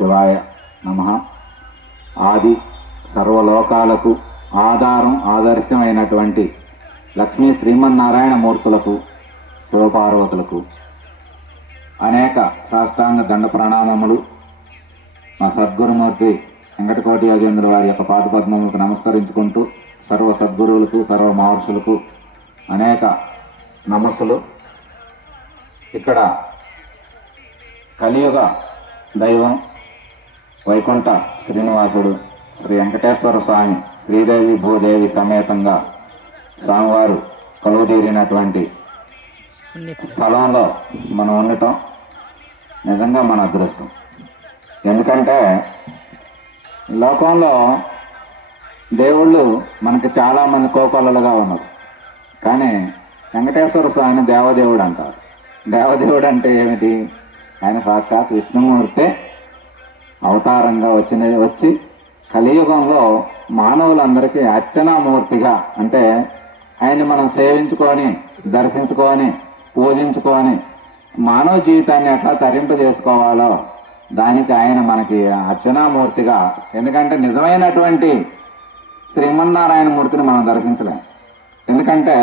శివాయ నమః. ఆది సర్వలోకాలకు ఆధారం ఆదర్శమైనటువంటి లక్ష్మీ శ్రీమన్నారాయణ మూర్తులకు శివపార్వతులకు అనేక సాష్టాంగ దండ ప్రణామములు. మా సద్గురుమూర్తి వెంకటకోటి యోగేంద్ర వారి యొక్క పాదపద్మములకు నమస్కరించుకుంటూ సర్వ సద్గురువులకు సర్వ మహర్షులకు అనేక నమస్సులు. ఇక్కడ కలియుగ దైవం వైకుంఠ శ్రీనివాసుడు శ్రీ వెంకటేశ్వర స్వామి శ్రీదేవి భూదేవి సమేతంగా స్వామివారు కొలువుదీరినటువంటి స్థలంలో మనం ఉండటం నిజంగా మన అదృష్టం. ఎందుకంటే లోకంలో దేవుళ్ళు మనకి చాలామంది కోకొల్లలుగా ఉన్నారు, కానీ వెంకటేశ్వర స్వామిని దేవదేవుడు అంటారు. దేవదేవుడు అంటే ఏమిటి? ఆయన సాక్షాత్ విష్ణుమూర్తే అవతారంగా వచ్చి కలియుగంలో మానవులందరికీ అర్చనామూర్తిగా, అంటే ఆయన్ని మనం సేవించుకొని దర్శించుకొని పూజించుకొని మానవ జీవితాన్ని ఎట్లా తరింపజేసుకోవాలో దానికి ఆయన మనకి అర్చనామూర్తిగా. ఎందుకంటే నిజమైనటువంటి శ్రీమన్నారాయణ మూర్తిని మనం దర్శించలేం. ఎందుకంటే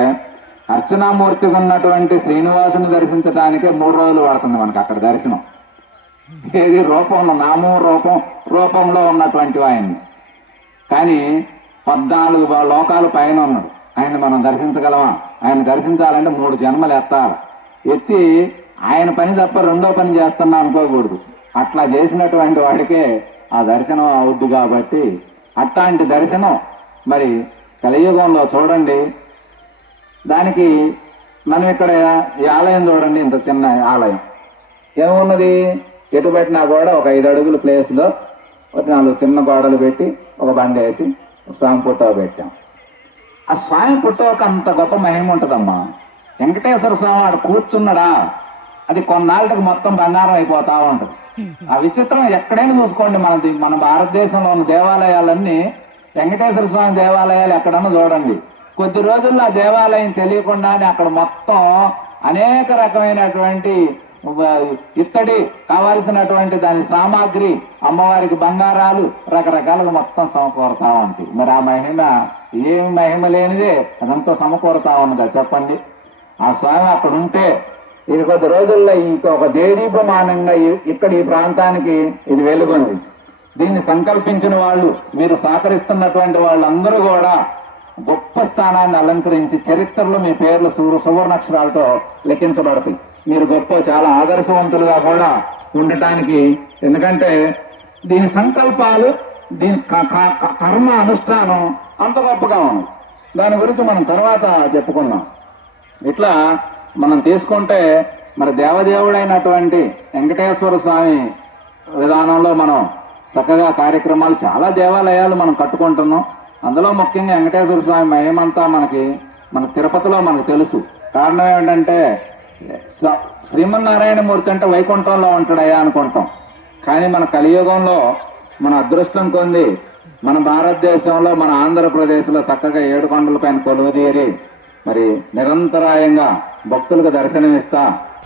అర్చనామూర్తిగా ఉన్నటువంటి శ్రీనివాసుని దర్శించడానికే 3 రోజులు పడుతుంది మనకు అక్కడ దర్శనం. ఏది రూపంలో నామం రూపంలో ఉన్నటువంటి ఆయన్ని. కానీ 14 లోకాల పైన ఉన్నాడు. ఆయన మనం దర్శించగలమా? ఆయన దర్శించాలంటే 3 జన్మలు ఎత్తి ఆయన పని తప్ప రెండో పని చేస్తున్నా అనుకోకూడదు. అట్లా చేసినటువంటి వాడికే ఆ దర్శనం అవుద్ది. కాబట్టి అట్లాంటి దర్శనం మరి కలియుగంలో చూడండి. దానికి మనం ఇక్కడ ఈ ఆలయం చూడండి, ఇంత చిన్న ఆలయం ఏమున్నది, ఎటు పెట్టినా కూడా ఒక 5 అడుగుల ప్లేస్లో 4 చిన్న గోడలు పెట్టి ఒక బండి వేసి స్వామి ఫోటో పెట్టాం. ఆ స్వామి ఫోటోకి అంత గొప్ప మహిమ ఉంటుందమ్మా. వెంకటేశ్వర స్వామి వాడు కూర్చున్నాడా, అది కొన్నాళ్ళకి మొత్తం బంగారం అయిపోతా ఉంటుంది. ఆ విచిత్రం ఎక్కడైనా చూసుకోండి. మన భారతదేశంలో ఉన్న దేవాలయాలన్నీ వెంకటేశ్వర స్వామి దేవాలయాలు ఎక్కడన్నా చూడండి. కొద్ది రోజుల్లో ఆ దేవాలయం తెలియకుండానే అక్కడ మొత్తం అనేక రకమైనటువంటి ఇత్తడి కావాల్సినటువంటి దాని సామాగ్రి, అమ్మవారికి బంగారాలు రకరకాలుగా మొత్తం సమకూరుతా ఉంటాయి. మరి ఆ మహిమ ఏమి మహిమ లేనిదే అదంతా సమకూరుతా ఉన్నదా చెప్పండి. ఆ స్వామి అక్కడ ఉంటే ఇది కొద్ది రోజుల్లో ఇంకొక దేదీపమానంగా ఇక్కడ ఈ ప్రాంతానికి ఇది వెలుగుంది. దీన్ని సంకల్పించిన వాళ్ళు, మీరు సహకరిస్తున్నటువంటి వాళ్ళందరూ కూడా గొప్ప స్థానాన్ని అలంకరించి చరిత్రలో మీ పేర్లు సువర్ణాక్షరాలతో లెక్కించబడతాయి. మీరు గొప్ప చాలా ఆదర్శవంతులుగా కూడా ఉండటానికి. ఎందుకంటే దీని సంకల్పాలు, దీని కర్మ అనుష్ఠానం అంత గొప్పగా ఉంది. దాని గురించి మనం తర్వాత చెప్పుకుందాం. ఇట్లా మనం తీసుకుంటే మరి దేవదేవుడైనటువంటి వెంకటేశ్వర స్వామి విధానంలో మనం చక్కగా కార్యక్రమాలు, చాలా దేవాలయాలు మనం కట్టుకుంటున్నాం. అందులో ముఖ్యంగా వెంకటేశ్వర స్వామి మహిమంతా మన తిరుపతిలో మనకు తెలుసు. కారణం ఏమిటంటే శ్రీమన్నారాయణ మూర్తి అంటే వైకుంఠంలో ఉంటాడయ్యా అనుకుంటాం. కానీ మన కలియుగంలో మన అదృష్టం పొంది మన భారతదేశంలో మన ఆంధ్రప్రదేశ్లో చక్కగా 7 కొండల పైన కొలువుదీరి మరి నిరంతరాయంగా భక్తులకు దర్శనమిస్తా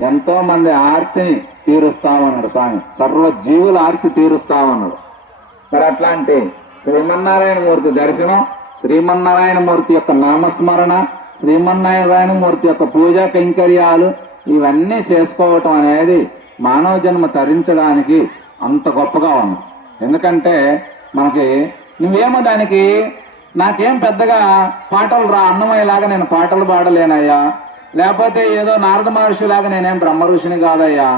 ఎంతో మంది ఆర్తిని తీరుస్తామన్నాడు స్వామి. సర్వ జీవుల ఆర్తి తీరుస్తామన్నాడు. మరి అట్లాంటి శ్రీమన్నారాయణ మూర్తి దర్శనం, శ్రీమన్నారాయణ మూర్తి యొక్క నామస్మరణ, శ్రీమన్నారాయణ మూర్తి యొక్క పూజా కైంకర్యాలు ఇవన్నీ చేసుకోవటం అనేది మానవ జన్మ తరించడానికి అంత గొప్పగా ఉంది. ఎందుకంటే మనకి నువ్వేమో దానికి నాకేం పెద్దగా పాటలు అన్నమయ్యేలాగా నేను పాటలు పాడలేనయ్యా, లేకపోతే ఏదో నారద మహర్షిలాగా నేనేం బ్రహ్మ ఋషిని కాదయ్యా,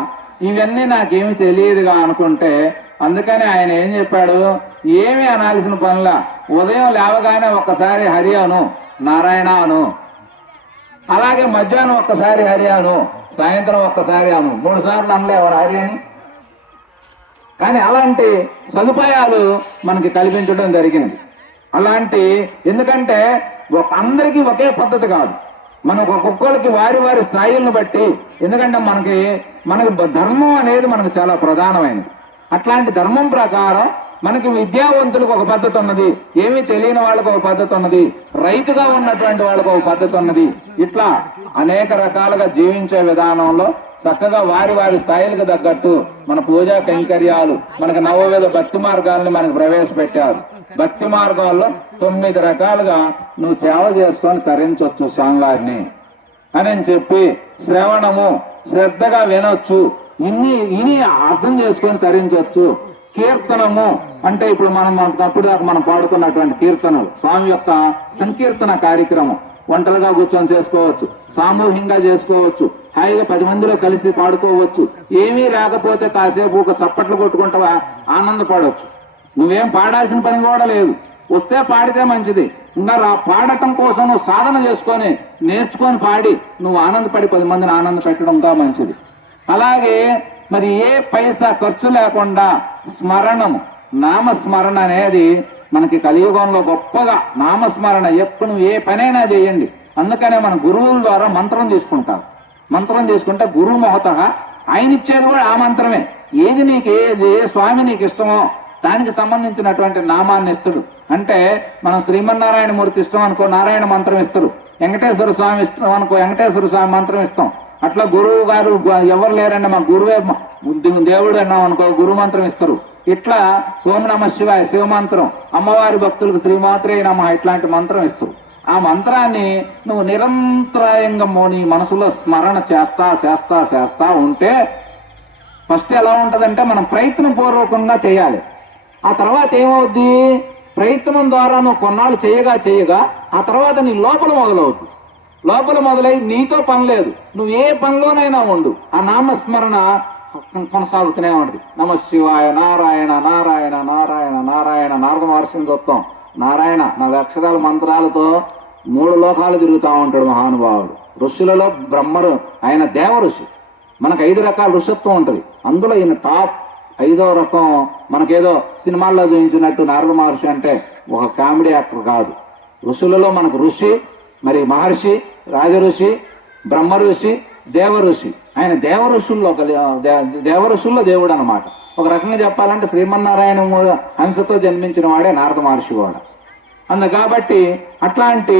ఇవన్నీ నాకేమి తెలియదుగా అనుకుంటే, అందుకని ఆయన ఏం చెప్పాడు, ఏమీ అనాల్సిన పనుల ఉదయం లేవగానే ఒక్కసారి హరి అను, నారాయణ అను, అలాగే మధ్యాహ్నం ఒక్కసారి హరి అను, సాయంత్రం ఒక్కసారి అను, 3 సార్లు అనలేవారు హరి అని. కానీ అలాంటి సదుపాయాలు మనకి కల్పించడం జరిగింది. ఎందుకంటే అందరికీ ఒకే పద్ధతి కాదు, మనకు ఒక్కొక్కరికి వారి స్థాయిలను బట్టి. ఎందుకంటే మనకి ధర్మం అనేది మనకు చాలా ప్రధానమైనది. అట్లాంటి ధర్మం ప్రకారం మనకి విద్యావంతులకు ఒక పద్ధతి ఉన్నది, ఏమీ తెలియని వాళ్ళకు ఒక పద్ధతి ఉన్నది, రైతుగా ఉన్నటువంటి వాళ్ళకు ఒక పద్ధతి ఉన్నది. ఇట్లా అనేక రకాలుగా జీవించే విధానంలో చక్కగా వారి వారి స్థాయిలకు తగ్గట్టు మన పూజా కైంకర్యాలు, మనకి నవవిధ భక్తి మార్గాల్ని మనకు ప్రవేశపెట్టారు. భక్తి మార్గాల్లో 9 రకాలుగా నువ్వు సేవ చేసుకొని తరించవచ్చు స్వామివారిని అని చెప్పి, శ్రవణము శ్రద్ధగా వినొచ్చు, ఇని అర్థం చేసుకొని తరించవచ్చు. కీర్తనము అంటే ఇప్పుడు అప్పుడు దాకా మనం పాడుకున్నటువంటి కీర్తనలు, స్వామి యొక్క సంకీర్తన కార్యక్రమం ఒంటరిగా కూర్చొని చేసుకోవచ్చు, సామూహికంగా చేసుకోవచ్చు, హాయిగా 10 మందిలో కలిసి పాడుకోవచ్చు. ఏమీ లేకపోతే కాసేపు ఒక చప్పట్లు కొట్టుకుంటావా ఆనందపడవచ్చు. నువ్వేం పాడాల్సిన పని కూడా లేదు, వస్తే పాడితే మంచిది. ఇంకా పాడటం కోసం నువ్వు సాధన చేసుకొని నేర్చుకొని పాడి నువ్వు ఆనందపడి 10 మందిని ఆనంద పెట్టడం ఇంకా మంచిది. అలాగే మరి ఏ పైసా ఖర్చు లేకుండా స్మరణము, నామస్మరణ అనేది మనకి కలియుగంలో గొప్పగా నామస్మరణ ఎప్పుడు నువ్వు ఏ పనైనా చేయండి. అందుకనే మన గురువుల ద్వారా మంత్రం తీసుకుంటాం. మంత్రం తీసుకుంటే గురువు మహతగా ఆయన ఇచ్చేది కూడా ఆ మంత్రమే. ఏది నీకు ఏ స్వామి నీకు ఇష్టమో దానికి సంబంధించినటువంటి నామాన్ని ఇస్తాడు. అంటే మనం శ్రీమన్నారాయణ మూర్తి ఇష్టం అనుకో, నారాయణ మంత్రం ఇస్తాడు. వెంకటేశ్వర స్వామి ఇష్టం అనుకో, వెంకటేశ్వర స్వామి మంత్రం ఇస్తాం. అట్లా గురువు గారు ఎవరు లేరండి మా గురువే దేవుడు అన్నాం అనుకో, గురు మంత్రం ఇస్తారు. ఇట్లా ఓం నమ శివాయ శివమంత్రం, అమ్మవారి భక్తులకు శ్రీమాత్రే నమః ఇట్లాంటి మంత్రం ఇస్తారు. ఆ మంత్రాన్ని నువ్వు నిరంతరాయంగా నీ మనసులో స్మరణ చేస్తా చేస్తా చేస్తా ఉంటే ఫస్ట్ ఎలా ఉంటుందంటే మనం ప్రయత్నం పూర్వకంగా చేయాలి. ఆ తర్వాత ఏమవుద్ది, ప్రయత్నం ద్వారా నువ్వు కొన్నాళ్ళు చేయగా ఆ తర్వాత నీ లోపల మొదలవుద్ది. లోపల మొదలై నీతో పని లేదు, నువ్వు ఏ పనిలోనైనా ఉండు, ఆ నామస్మరణ కొనసాగుతూనే ఉంటుంది. నమ శివాయ నారాయణ నారాయణ నారాయణ నారాయణ. నారద మహర్షిని చూస్తాం, నారాయణ 4 అక్షరాల మంత్రాలతో 3 లోకాలు తిరుగుతూ ఉంటాడు మహానుభావుడు. ఋషులలో బ్రహ్మరు, ఆయన దేవ ఋషి. మనకు 5 రకాల ఋషత్వం ఉంటుంది, అందులో ఈయన టాప్ 5వ రకం. మనకేదో సినిమాల్లో చూపించినట్టు నారద మహర్షి అంటే ఒక కామెడీ యాక్టర్ కాదు. ఋషులలో మనకు ఋషి, మరి మహర్షి, రాజ ఋషి, బ్రహ్మ ఋషి, దేవ ఋషి. ఆయన దేవ ఋషుల్లో దేవుడు అనమాట. ఒక రకంగా చెప్పాలంటే శ్రీమన్నారాయణ హంసతో జన్మించిన వాడే నారద మహర్షి కూడా. కాబట్టి అట్లాంటి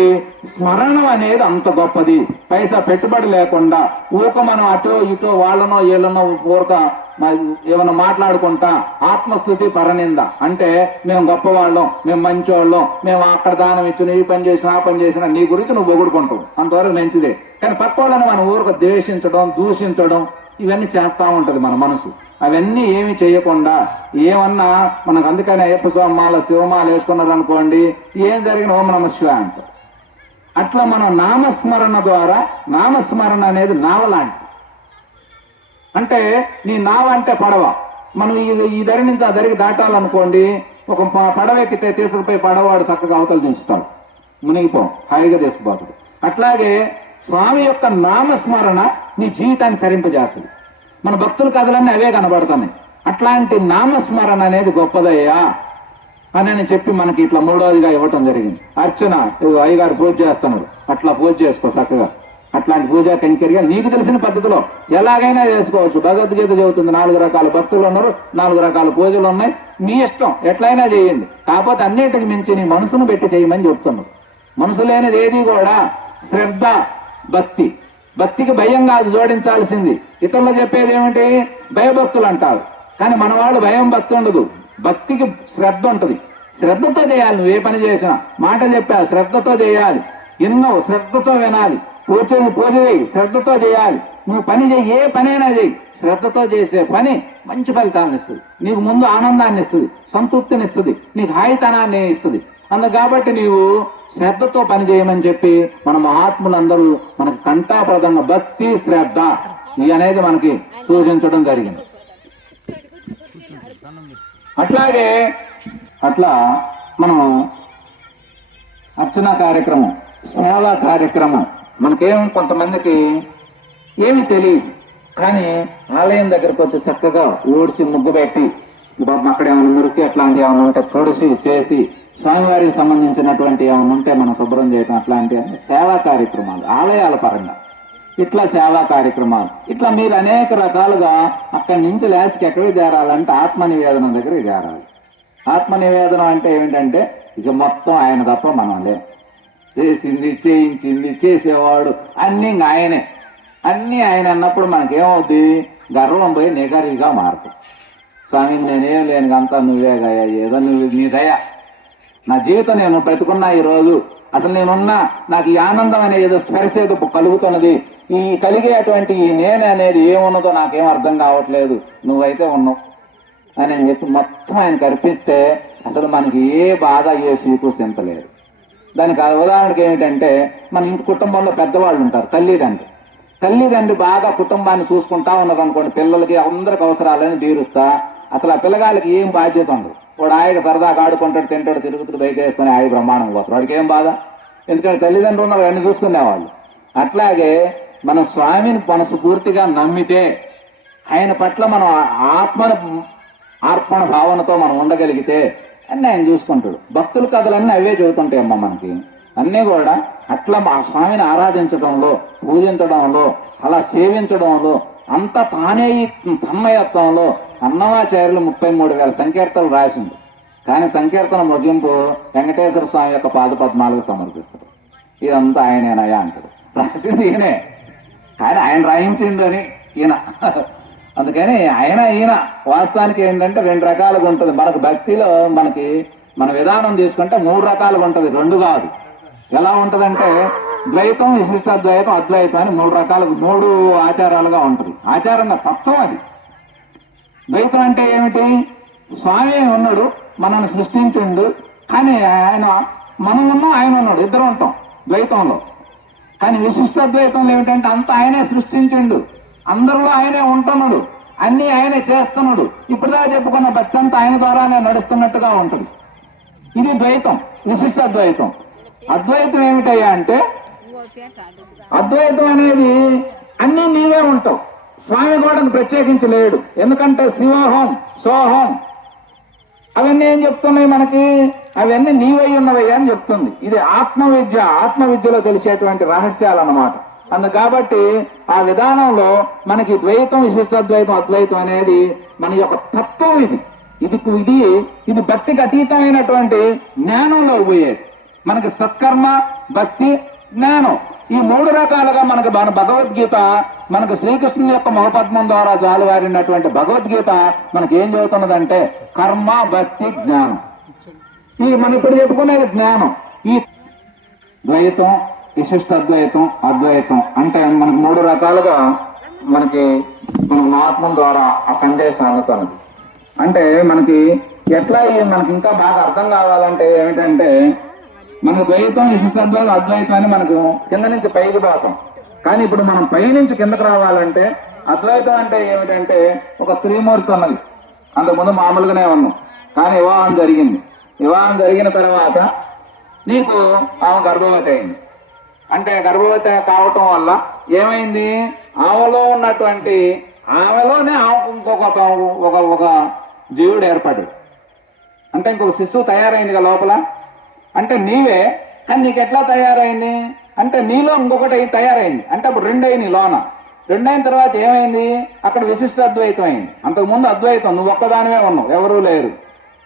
స్మరణం అనేది అంత గొప్పది. పైసా పెట్టుబడి లేకుండా ఊక మనం అటో ఇటో వాళ్ళనో వీళ్ళనో ఊరక ఏమన్నా మాట్లాడుకుంటా ఆత్మస్థుతి పరనింద అంటే మేము గొప్పవాళ్ళం, మేము మంచోళ్ళం, మేము అక్కడ దానం ఇచ్చిన ఈ పని చేసినా ఆ పని చేసినా నీ గురించి నువ్వు పొగుడుకుంటావు, అంతవరకు మంచిదే. కానీ పక్క వాళ్ళని మనం ఊరక ద్వేషించడం, దూషించడం ఇవన్నీ చేస్తూ ఉంటుంది మన మనసు. అవన్నీ ఏమి చేయకుండా ఏమన్నా మనకు, అందుకని అయ్యప్ప స్వామి మాల శివమాల వేసుకున్నారనుకోండి, ఏం జరిగిన ఓం నమ శివాయ అంటారు. అట్లా మనం నామస్మరణ ద్వారా, నామస్మరణ అనేది నావలాంటి. అంటే నీ నావ అంటే పడవ, మనం ఈ దరి నుంచి ఆ దరికి దాటాలనుకోండి, ఒక పడవ ఎక్కితే తీసుకుపోయి పడవవాడు చక్కగా అవతలు దించుతాడు, మునిగిపోం, హాయిగా తీసుకుపోతాడు. అట్లాగే స్వామి యొక్క నామస్మరణ నీ జీవితాన్ని తరింపజేస్తుంది. మన భక్తుల కథలన్నీ అవే కనబడుతున్నాయి. అట్లాంటి నామస్మరణ అనేది గొప్పదయ్యా అని చెప్పి మనకి ఇట్లా 3వదిగా ఇవ్వటం జరిగింది. అర్చన, అయ్యగారు పూజ చేస్తున్నారు, అట్లా పూజ చేసుకో చక్కగా. అట్లాంటి పూజా కైంకర్యాలు నీకు తెలిసిన పద్ధతిలో ఎలాగైనా చేసుకోవచ్చు. భగవద్గీత చెబుతుంది 4 రకాల భక్తులు ఉన్నారు, 4 రకాల పూజలు ఉన్నాయి, మీ ఇష్టం ఎట్లయినా చేయండి. కాకపోతే అన్నిటికి మించి నీ మనసును పెట్టి చేయమని చెప్తున్నారు. మనసు లేనిది ఏది కూడా శ్రద్ధ, భక్తి. భక్తికి భయం కాదు జోడించాల్సింది. ఇతరులు చెప్పేది ఏమిటి, భయభక్తులు అంటారు. కానీ మన వాళ్ళు భయం భక్తి ఉండదు, భక్తికి శ్రద్ధ ఉంటుంది. శ్రద్ధతో చేయాలి. నువ్వు ఏ పని చేసినా, మాట చెప్పా శ్రద్ధతో చేయాలి, ఎన్నో శ్రద్ధతో వినాలి. పూజ చేయి శ్రద్ధతో చేయాలి. నువ్వు పని చేయి, ఏ పనైనా చేయి, శ్రద్ధతో చేసే పని మంచి ఫలితాన్ని ఇస్తుంది. నీకు ముందు ఆనందాన్ని ఇస్తుంది, సంతృప్తిని ఇస్తుంది, నీకు హాయితనాన్ని ఇస్తుంది. కాబట్టి నీవు శ్రద్ధతో పని చేయమని చెప్పి మన మహాత్ములందరూ మనకు కంఠాపదంగా భక్తి, శ్రద్ధ ఇవి అనేది మనకి సూచించడం జరిగింది. అట్లాగే అట్లా మనం అర్చన కార్యక్రమం, సేవా కార్యక్రమం, మనకేం కొంతమందికి ఏమి తెలియదు, కానీ ఆలయం దగ్గరకు వచ్చి చక్కగా ఊడ్చి ముగ్గు పెట్టి అక్కడ ఏమైనా మురికి అట్లాంటి ఏమైనా ఉంటే తుడిసి చేసి స్వామివారికి సంబంధించినటువంటి ఏమైనా ఉంటే మనం శుభ్రం చేయటం, అట్లాంటి సేవా కార్యక్రమాలు ఆలయాల పరంగా ఇట్లా సేవా కార్యక్రమాలు. ఇట్లా మీరు అనేక రకాలుగా అక్కడి నుంచి లాస్ట్కి ఎక్కడికి చేరాలంటే ఆత్మ నివేదన దగ్గరికి చేరాలి. ఆత్మ నివేదనం అంటే ఏమిటంటే ఇక మొత్తం ఆయన తప్ప మనం లేం. చేసింది, చేయించింది, చేసేవాడు అన్నీ ఇంక ఆయనే. అన్నీ ఆయన అన్నప్పుడు మనకేమవుద్ది? గర్వం పోయి నిగరిగా మారుతుంది. స్వామికి నేనేం లేను, అంతా నువ్వే గయా, ఏదో నువ్వు నీ దయ, నా జీవితం నేను బ్రతుకున్నా ఈరోజు, అసలు నేనున్నా, నాకు ఈ ఆనందం అనేది ఏదో స్పర్శ ఏదో కలుగుతున్నది, ఈ కలిగేటువంటి ఈ నేను అనేది ఏమున్నదో నాకేం అర్థం కావట్లేదు, నువ్వైతే ఉన్నావు అని చెప్పి మొత్తం ఆయన కల్పిస్తే అసలు మనకి ఏ బాధ ఏ సీకు చింతలేదు. దానికి ఉదాహరణకి ఏమిటంటే, మన ఇంటి కుటుంబంలో పెద్దవాళ్ళు ఉంటారు, తల్లిదండ్రి బాగా కుటుంబాన్ని చూసుకుంటా ఉన్నది అనుకోండి, పిల్లలకి అందరికి అవసరాలని తీరుస్తా, అసలు ఆ పిల్లగాళ్ళకి ఏం బాధ్యత ఉండదు. వాడు హాయిగా సరదాగా ఆడుకుంటాడు, తింటాడు, తిరుగుతుడు, బైక్ వేసుకొని హాయి బ్రహ్మాండం పోతాడు, వాడికి ఏం బాధ, ఎందుకంటే తల్లిదండ్రులు ఉన్నారు అన్ని చూసుకునేవాళ్ళు. అట్లాగే మన స్వామిని మనస్ఫూర్తిగా నమ్మితే, ఆయన పట్ల మనం అర్పణ భావనతో మనం ఉండగలిగితే అన్నీ ఆయన చూసుకుంటాడు. భక్తుల కథలన్నీ అవే చెబుతుంటాయమ్మా మనకి. అన్నీ కూడా అట్లా ఆ స్వామిని ఆరాధించడంలో, పూజించడంలో, అలా సేవించడంలో, అంతా తానే ఈ తన్మయత్వంలో అన్నమాచార్యులు 33,000 సంకీర్తనలు రాసింది. కానీ సంకీర్తన ముగింపు వెంకటేశ్వర స్వామి యొక్క పాదపద్మాలకు సమర్పిస్తాడు. ఇదంతా ఆయనేనయా అంటాడు. రాసింది ఈయనే, కానీ ఆయన రాయించిండు అని ఈయన. అందుకని ఈయన వాస్తవానికి ఏంటంటే 2 రకాలుగా ఉంటుంది. మనకు భక్తిలో మన విధానం తీసుకుంటే 3 రకాలుగా ఉంటుంది, 2 కాదు. ఎలా ఉంటుందంటే ద్వైతం, విశిష్టాద్వైతం, అద్వైతం అని 3 రకాలుగా, 3 ఆచారాలుగా ఉంటుంది. ఆచారంగా తత్వం అది. ద్వైతం అంటే ఏమిటి? స్వామి ఉన్నాడు, మనల్ని సృష్టించిండు, కానీ మనం ఉన్నాం, ఆయన ఉన్నాడు, ఇద్దరు ఉంటాం ద్వైతంలో. కానీ విశిష్టాద్వైతంలో ఏమిటంటే అంతా ఆయనే సృష్టించిండు, అందరిలో ఆయనే ఉంటున్నాడు, అన్నీ ఆయనే చేస్తున్నాడు. ఇప్పుడుదా చెప్పుకున్న భక్తి అంతా ఆయన ద్వారానే నడుస్తున్నట్టుగా ఉంటుంది. ఇది ద్వైతం, విశిష్టాద్వైతం. అద్వైతం ఏమిటయ్యా అంటే, అద్వైతం అనేది అన్నీ నీవే ఉంటావు, స్వామి కూడా ప్రత్యేకించి లేడు. ఎందుకంటే శివోహం, సోహం అవన్నీ ఏం చెప్తున్నాయి మనకి? అవన్నీ నీవై ఉన్నవయ్యా అని చెప్తుంది. ఇది ఆత్మవిద్యలో తెలిసేటువంటి రహస్యాలు అన్నమాట. కాబట్టి ఆ విధానంలో మనకి ద్వైతం, విశిష్టాద్వైతం, అద్వైతం అనేది మన యొక్క తత్వం. ఇది భక్తికి అతీతమైనటువంటి జ్ఞానంలో పోయేది. మనకి సత్కర్మ, భక్తి, జ్ఞానం, ఈ 3 రకాలుగా మనకి మన భగవద్గీత, మనకు శ్రీకృష్ణుని యొక్క మహపద్మం ద్వారా జాలువారినటువంటి భగవద్గీత మనకి ఏం చెబుతున్నదంటే కర్మ, భక్తి, జ్ఞానం. ఈ మనం ఇప్పుడు చెప్పుకునేది జ్ఞానం. ఈ ద్వైతం, విశిష్టాద్వైతం, అద్వైతం అంటే మనకు 3 రకాలుగా మనకి మన మహాత్మం ద్వారా ఆ సందేశం అందుతున్నది. అంటే మనకి ఎట్లా మనకి ఇంకా బాగా అర్థం కావాలంటే ఏమిటంటే, మనకు ద్వైతం, విశిష్టాద్వైతం, అద్వైతం అని మనకు కింద నుంచి పైకి పోతాం. కానీ ఇప్పుడు మనం పై నుంచి కిందకు రావాలంటే అద్వైతం అంటే ఏమిటంటే, ఒక స్త్రీమూర్తి ఉన్నది, అంతకుముందు మామూలుగానే ఉన్నాం, కానీ వివాహం జరిగిన తర్వాత నీకు ఆమె గర్భవతి అయింది. అంటే గర్భవతి కావటం వల్ల ఏమైంది? ఆమెలోనే ఇంకొక జీవుడు ఏర్పడ్డాడు. అంటే ఇంకొక శిశువు తయారైంది లోపల. అంటే నీవే, కానీ నీకు ఎట్లా తయారైంది అంటే నీలో ఇంకొకటి తయారైంది. అంటే అప్పుడు 2 అయినాయి లోన. 2 అయిన తర్వాత ఏమైంది? అక్కడ విశిష్ట అద్వైతం అయింది. అంతకుముందు అద్వైతం, నువ్వు ఒక్కదానివే ఉన్నావు, ఎవరూ లేరు.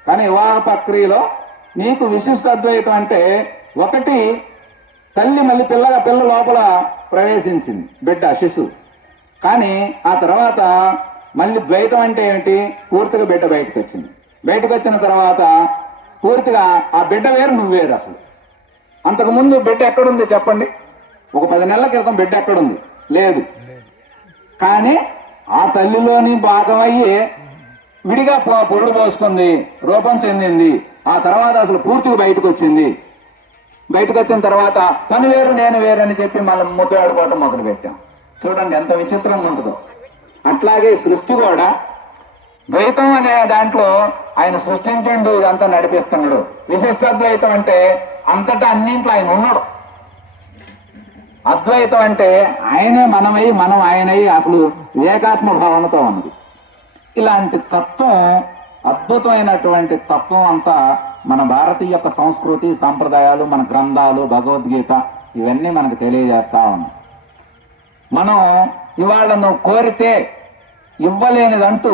కానీ వివాహ ప్రక్రియలో నీకు విశిష్ట అద్వైతం అంటే ఒకటి తల్లి మళ్ళీ పిల్ల లోపల ప్రవేశించింది, బిడ్డ, శిశువు. కానీ ఆ తర్వాత మళ్ళీ ద్వైతం అంటే ఏమిటి? పూర్తిగా బిడ్డ బయటకు వచ్చింది. బయటకు వచ్చిన తర్వాత పూర్తిగా ఆ బిడ్డ వేరు, నువ్వు వేరు. అసలు అంతకుముందు బిడ్డ ఎక్కడుంది చెప్పండి? ఒక 10 నెలల క్రితం బిడ్డ ఎక్కడుంది? లేదు. కానీ ఆ తల్లిలోని భాగమయ్యి విడిగా పొరుడు పోసుకుంది, రూపం చెందింది. ఆ తర్వాత అసలు పూర్తిగా బయటకు వచ్చింది. బయటకు వచ్చిన తర్వాత తను వేరు, నేను వేరు అని చెప్పి మనం ముద్దాడుకోవటం మొదలు పెట్టాం. చూడండి ఎంత విచిత్రంగా ఉంటుందో. అట్లాగే సృష్టి కూడా ద్వైతం అనే దాంట్లో ఆయన సృష్టించిండు, ఇదంతా నడిపిస్తున్నాడు. విశిష్టాద్వైతం అంటే అంతటా అన్నింట్లో ఆయన ఉన్నాడు. అద్వైతం అంటే ఆయనే మనమై, మనం ఆయనై, అసలు ఏకాత్మ భావనతో ఉన్నది. ఇలాంటి తత్వం, అద్భుతమైనటువంటి తత్వం అంతా మన భారతీయ యొక్క సంస్కృతి, సాంప్రదాయాలు, మన గ్రంథాలు, భగవద్గీత ఇవన్నీ మనకు తెలియజేస్తా ఉన్నాయి. మనం ఇవాళ నువ్వు కోరితే ఇవ్వలేనిదంటూ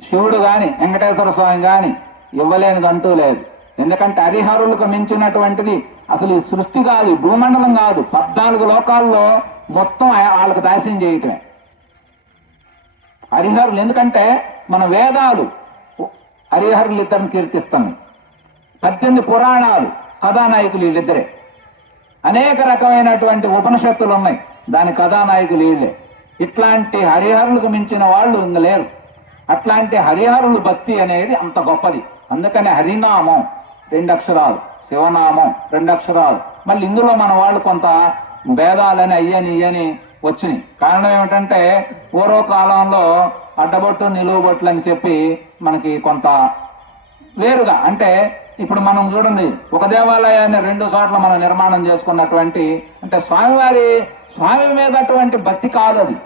శివుడు కానీ, వెంకటేశ్వర స్వామి కానీ ఇవ్వలేనిదంటూ లేదు. ఎందుకంటే హరిహరులకు మించినటువంటిది అసలు ఈ సృష్టి కాదు, భూమండలం కాదు, 14 లోకాల్లో మొత్తం వాళ్ళకి దాస్యం చేయటమే హరిహరులు. ఎందుకంటే మన వేదాలు హరిహరులు ఇద్దరిని కీర్తిస్తాయి, 18 పురాణాలు కథానాయకులు వీళ్ళిద్దరే, అనేక రకమైనటువంటి ఉపనిషత్తులు ఉన్నాయి, దాని కథానాయకులు వీళ్ళే. ఇట్లాంటి హరిహరులకు మించిన వాళ్ళు ఇంక లేరు. అట్లాంటి హరిహరులు భక్తి అనేది అంత గొప్పది. అందుకని హరినామం 2 అక్షరాలు, శివనామం 2 అక్షరాలు. మళ్ళీ ఇందులో మన వాళ్ళు కొంత భేదాలని అయ్యని ఇయ్యని వచ్చినాయి. కారణం ఏమిటంటే పూర్వకాలంలో అడ్డబొట్టు నిలువబొట్లు అని చెప్పి మనకి కొంత వేరుగా, అంటే ఇప్పుడు మనం చూడండి, ఒక దేవాలయాన్ని 2 చోట్ల మనం నిర్మాణం చేసుకున్నటువంటి, అంటే స్వామి మీద అటువంటి భక్తి కాదు, అది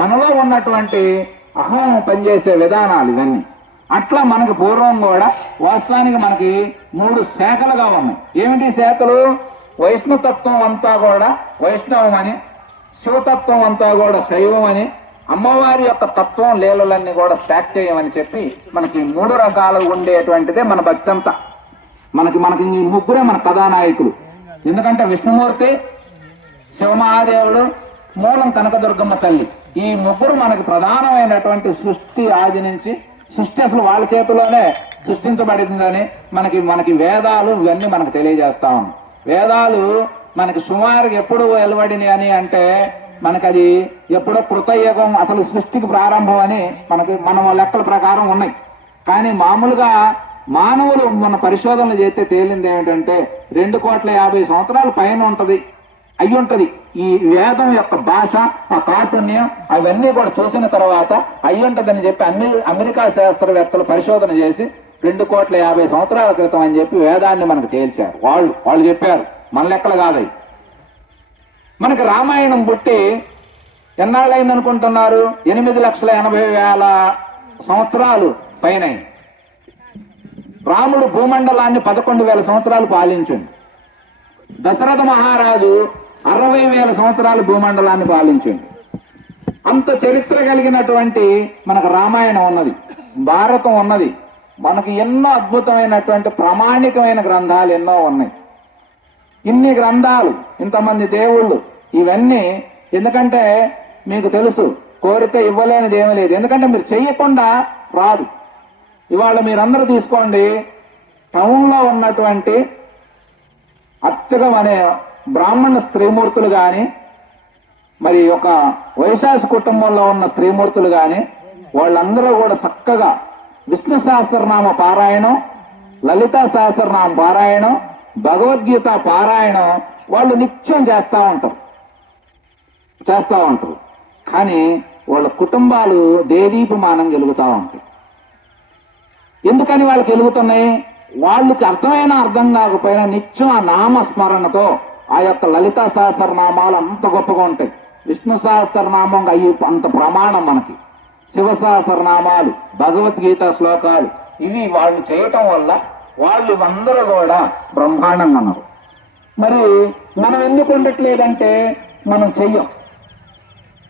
మనలో ఉన్నటువంటి అహం పనిచేసే విధానాలు ఇవన్నీ. అట్లా మనకి పూర్వం కూడా వాస్తవానికి మనకి 3 శాఖలుగా ఉన్నాయి. ఏమిటి శాఖలు? వైష్ణుతత్వం అంతా కూడా వైష్ణవం అని, శివతత్వం అంతా కూడా శైవం అని, అమ్మవారి యొక్క తత్వం లీలలన్నీ కూడా శాక్తేయమని చెప్పి మనకి 3 రకాలు ఉండేటువంటిదే మన భక్తి అంతా. మనకి ఈ ముగ్గురే మన కథానాయకులు. ఎందుకంటే విష్ణుమూర్తి, శివమహాదేవుడు, మూలం కనకదుర్గమ్మ తల్లి, ఈ ముగ్గురు మనకి ప్రధానమైనటువంటి సృష్టి ఆది నుంచి. సృష్టి అసలు వాళ్ళ చేతిలోనే సృష్టించబడిందని మనకి వేదాలు ఇవన్నీ మనకు తెలియజేస్తాం. వేదాలు మనకి సుమారుగా ఎప్పుడు వెలువడినాయి అని అంటే మనకి అది ఎప్పుడో కృతయుగం, అసలు సృష్టికి ప్రారంభం అని మన లెక్కల ప్రకారం ఉన్నాయి. కానీ మామూలుగా మానవులు మన పరిశోధనలు చేస్తే తేలింది ఏమిటంటే 2,50,00,000 సంవత్సరాల పైన అయి ఉంటుంది ఈ వేదం యొక్క భాష, ఆ కాఠిన్యం అవన్నీ కూడా చూసిన తర్వాత అయి ఉంటుందని చెప్పి అమెరికా శాస్త్రవేత్తలు పరిశోధన చేసి 2,50,00,000 సంవత్సరాల క్రితం అని చెప్పి వేదాన్ని మనకు తేల్చారు. వాళ్ళు చెప్పారు, మన లెక్కలు కాదు. మనకి రామాయణం పుట్టి ఎన్నాళ్ళైంది అనుకుంటున్నారు? 8,80,000 సంవత్సరాలు పైన. రాముడు భూమండలాన్ని 11,000 సంవత్సరాలు పాలించండి. దశరథ మహారాజు 60,000 సంవత్సరాలు భూమండలాన్ని పాలించండి. అంత చరిత్ర కలిగినటువంటి మనకు రామాయణం ఉన్నది, భారతం ఉన్నది. మనకి ఎన్నో అద్భుతమైనటువంటి ప్రామాణికమైన గ్రంథాలు ఎన్నో ఉన్నాయి. ఇన్ని గ్రంథాలు, ఇంతమంది దేవుళ్ళు, ఇవన్నీ ఎందుకంటే మీకు తెలుసు, కోరితే ఇవ్వలేనిది ఏమీ లేదు. ఎందుకంటే మీరు చెయ్యకుండా రాదు. ఇవాళ మీరందరూ తీసుకోండి, టౌన్లో ఉన్నటువంటి అర్చకం అనే బ్రాహ్మణ స్త్రీమూర్తులు కానీ, మరి ఒక వైశాఖ కుటుంబంలో ఉన్న స్త్రీమూర్తులు కానీ, వాళ్ళందరూ కూడా చక్కగా విష్ణు సహస్రనామ పారాయణం, లలితా సహస్రనామ పారాయణం, భగవద్గీత పారాయణం వాళ్ళు నిత్యం చేస్తూ ఉంటారు. కానీ వాళ్ళ కుటుంబాలు దేదీపమానం గెలుగుతూ ఉంటాయి. ఎందుకని వాళ్ళకి వెలుగుతున్నాయి? వాళ్ళకి అర్థం కాకపోయినా నిత్యం ఆ నామస్మరణతో ఆ యొక్క లలితా సహస్రనామాలు అంత గొప్పగా ఉంటాయి. విష్ణు సహస్రనామం అయ్యి అంత ప్రమాణం మనకి. శివ సహస్రనామాలు, భగవద్గీత శ్లోకాలు, ఇవి వాళ్ళు చేయటం వల్ల వాళ్ళు అందరూ కూడా బ్రహ్మాండంగా ఉన్నారు. మరి మనం ఎందుకు ఉండట్లేదంటే మనం చెయ్యం.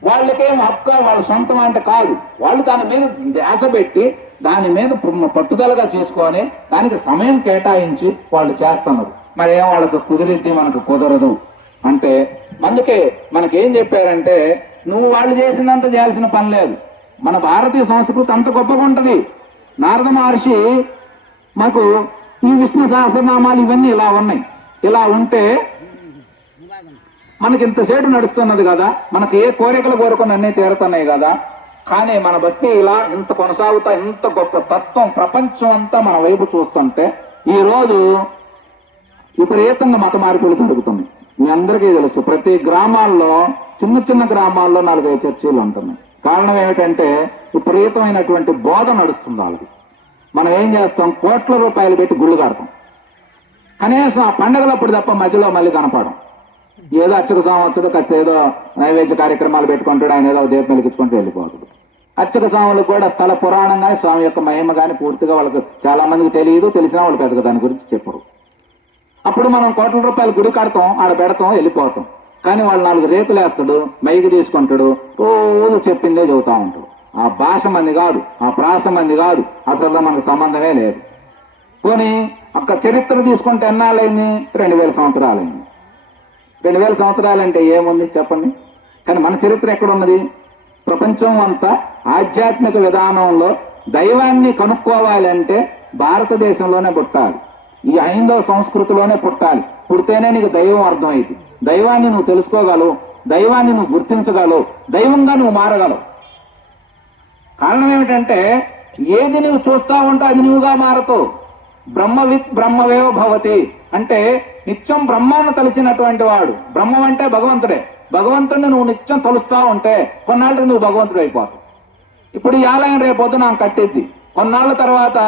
వాళ్ళకేం హక్కు వాళ్ళ సొంతం అంటే కాదు. వాళ్ళు దాని మీద ధ్యాస పెట్టి దాని మీద పట్టుదలగా చేసుకొని దానికి సమయం కేటాయించి వాళ్ళు చేస్తున్నారు. మరి ఏం వాళ్ళకి కుదిరిద్ది, మనకు కుదరదు అంటే అందుకే మనకేం చెప్పారంటే నువ్వు వాళ్ళు చేసినంత చేయాల్సిన పని లేదు. మన భారతీయ సంస్కృతి అంత గొప్పగా ఉంటుంది. నారద మహర్షి మాకు ఈ విష్ణు సహస్రనామాలు ఇవన్నీ ఇలా ఉన్నాయి. ఇలా ఉంటే మనకి ఇంతసేపు నడుస్తున్నది కదా, మనకి ఏ కోరికలు కోరుకుని అన్నీ తీరుతున్నాయి కదా. కానీ మన భక్తి ఇలా ఇంత కొనసాగుతా, ఇంత గొప్ప తత్వం ప్రపంచం అంతా మన వైపు చూస్తుంటే ఈరోజు విపరీతంగా మత మార్పులు జరుగుతున్నాయి. మీ అందరికీ తెలుసు, ప్రతి గ్రామాల్లో చిన్న గ్రామాల్లో 4-5 చర్చీలు ఉంటున్నాయి. కారణం ఏమిటంటే విపరీతమైనటువంటి బోధ నడుస్తుంది వాళ్ళకి. మనం ఏం చేస్తాం, కోట్ల రూపాయలు పెట్టి గుళ్ళు కడతాం. కనీసం ఆ పండుగలప్పుడు తప్ప మధ్యలో మళ్ళీ కనపడం. ఏదో అర్చక సంవత్సరుడు ఖర్చు ఏదో నైవేద్య కార్యక్రమాలు పెట్టుకుంటాడు, ఆయన ఏదో దీపం వెలిగించుకుంటూ వెళ్ళిపోతాడు. అర్చక స్వాములకు కూడా స్థల పురాణం కానీ స్వామి యొక్క మహిమ కానీ పూర్తిగా వాళ్ళకి చాలా మందికి తెలియదు. తెలిసినా వాళ్ళు పెద్దగా దాని గురించి చెప్పరు. అప్పుడు మనం కోట్ల రూపాయలు గుడి కడతాం, ఆడ పెడతాం, వెళ్ళిపోతాం. కానీ వాళ్ళు 4 రేకులు వేస్తాడు, మైకి తీసుకుంటాడు, రోజు చెప్పిందే చెబుతా ఉంటాడు. ఆ భాష మంది కాదు, ఆ ప్రాస మంది కాదు, అసలు మనకు సంబంధమే లేదు. పోనీ ఒక్క చరిత్ర తీసుకుంటే ఎన్నాళ్ళైంది? 2000 సంవత్సరాలైంది. 2000 సంవత్సరాలంటే ఏముంది చెప్పండి. కానీ మన చరిత్ర ఎక్కడున్నది? ప్రపంచం అంతా ఆధ్యాత్మిక విధానంలో దైవాన్ని కనుక్కోవాలంటే భారతదేశంలోనే పుట్టాలి, ఈ హైందవ సంస్కృతిలోనే పుట్టాలి. పుడితేనే నీకు దైవం అర్థమైంది. దైవాన్ని నువ్వు తెలుసుకోగలవు, దైవాన్ని నువ్వు గుర్తించగలవు, దైవంగా నువ్వు మారగలవు. కారణం ఏమిటంటే ఏది నువ్వు చూస్తా ఉంటే అది నువ్వుగా మారతావు. బ్రహ్మవిత్ బ్రహ్మవేవ భవతి అంటే నిత్యం బ్రహ్మాన్ని తలిసినటువంటి వాడు. బ్రహ్మం అంటే భగవంతుడే. భగవంతుడిని నువ్వు నిత్యం తలుస్తూ ఉంటే కొన్నాళ్ళకి నువ్వు భగవంతుడు అయిపోతావు. ఇప్పుడు ఈ ఆలయం రేపొద్దు నాకు కట్టిద్ది. కొన్నాళ్ళ తర్వాత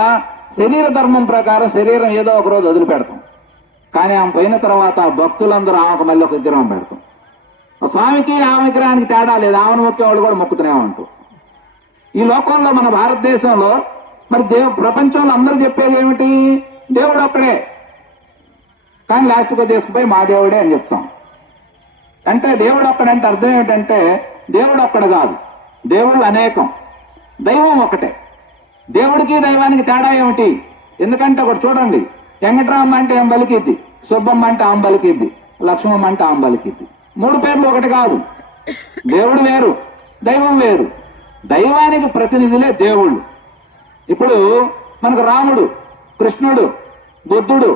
శరీర ధర్మం ప్రకారం శరీరం ఏదో ఒక రోజు వదిలిపెడతాం. కానీ ఆమె పోయిన తర్వాత భక్తులందరూ ఆమెకు మళ్ళీ ఒక విగ్రహం పెడతాం. స్వామికి ఆ విగ్రహానికి తేడా లేదు, ఆమెను మొక్కే వాళ్ళు కూడా మొక్కుతూనే ఉంటారు. ఈ లోకంలో మన భారతదేశంలో మరి ప్రపంచంలో అందరూ చెప్పేది ఏమిటి? దేవుడు ఒక్కడే. కానీ లాస్ట్గా తీసుకుపోయి మా దేవుడే అని చెప్తాం. అంటే దేవుడు ఒక్కడంటే అర్థం ఏమిటంటే దేవుడు ఒక్కడు కాదు, దేవుళ్ళు అనేకం, దైవం ఒకటే. దేవుడికి దైవానికి తేడా ఏమిటి? ఎందుకంటే ఒకటి చూడండి, వెంకటరామ అంటే ఏం బలికిద్ది, సుబ్బమ్మ అంటే ఆమె బలికిద్ది, లక్ష్మమ్మ అంటే ఆమె బలికిద్ది. 3 పేర్లు ఒకటి కాదు. దేవుడు వేరు, దైవం వేరు. దైవానికి ప్రతినిధులే దేవుళ్ళు. ఇప్పుడు మనకు రాముడు, కృష్ణుడు, బుద్ధుడు,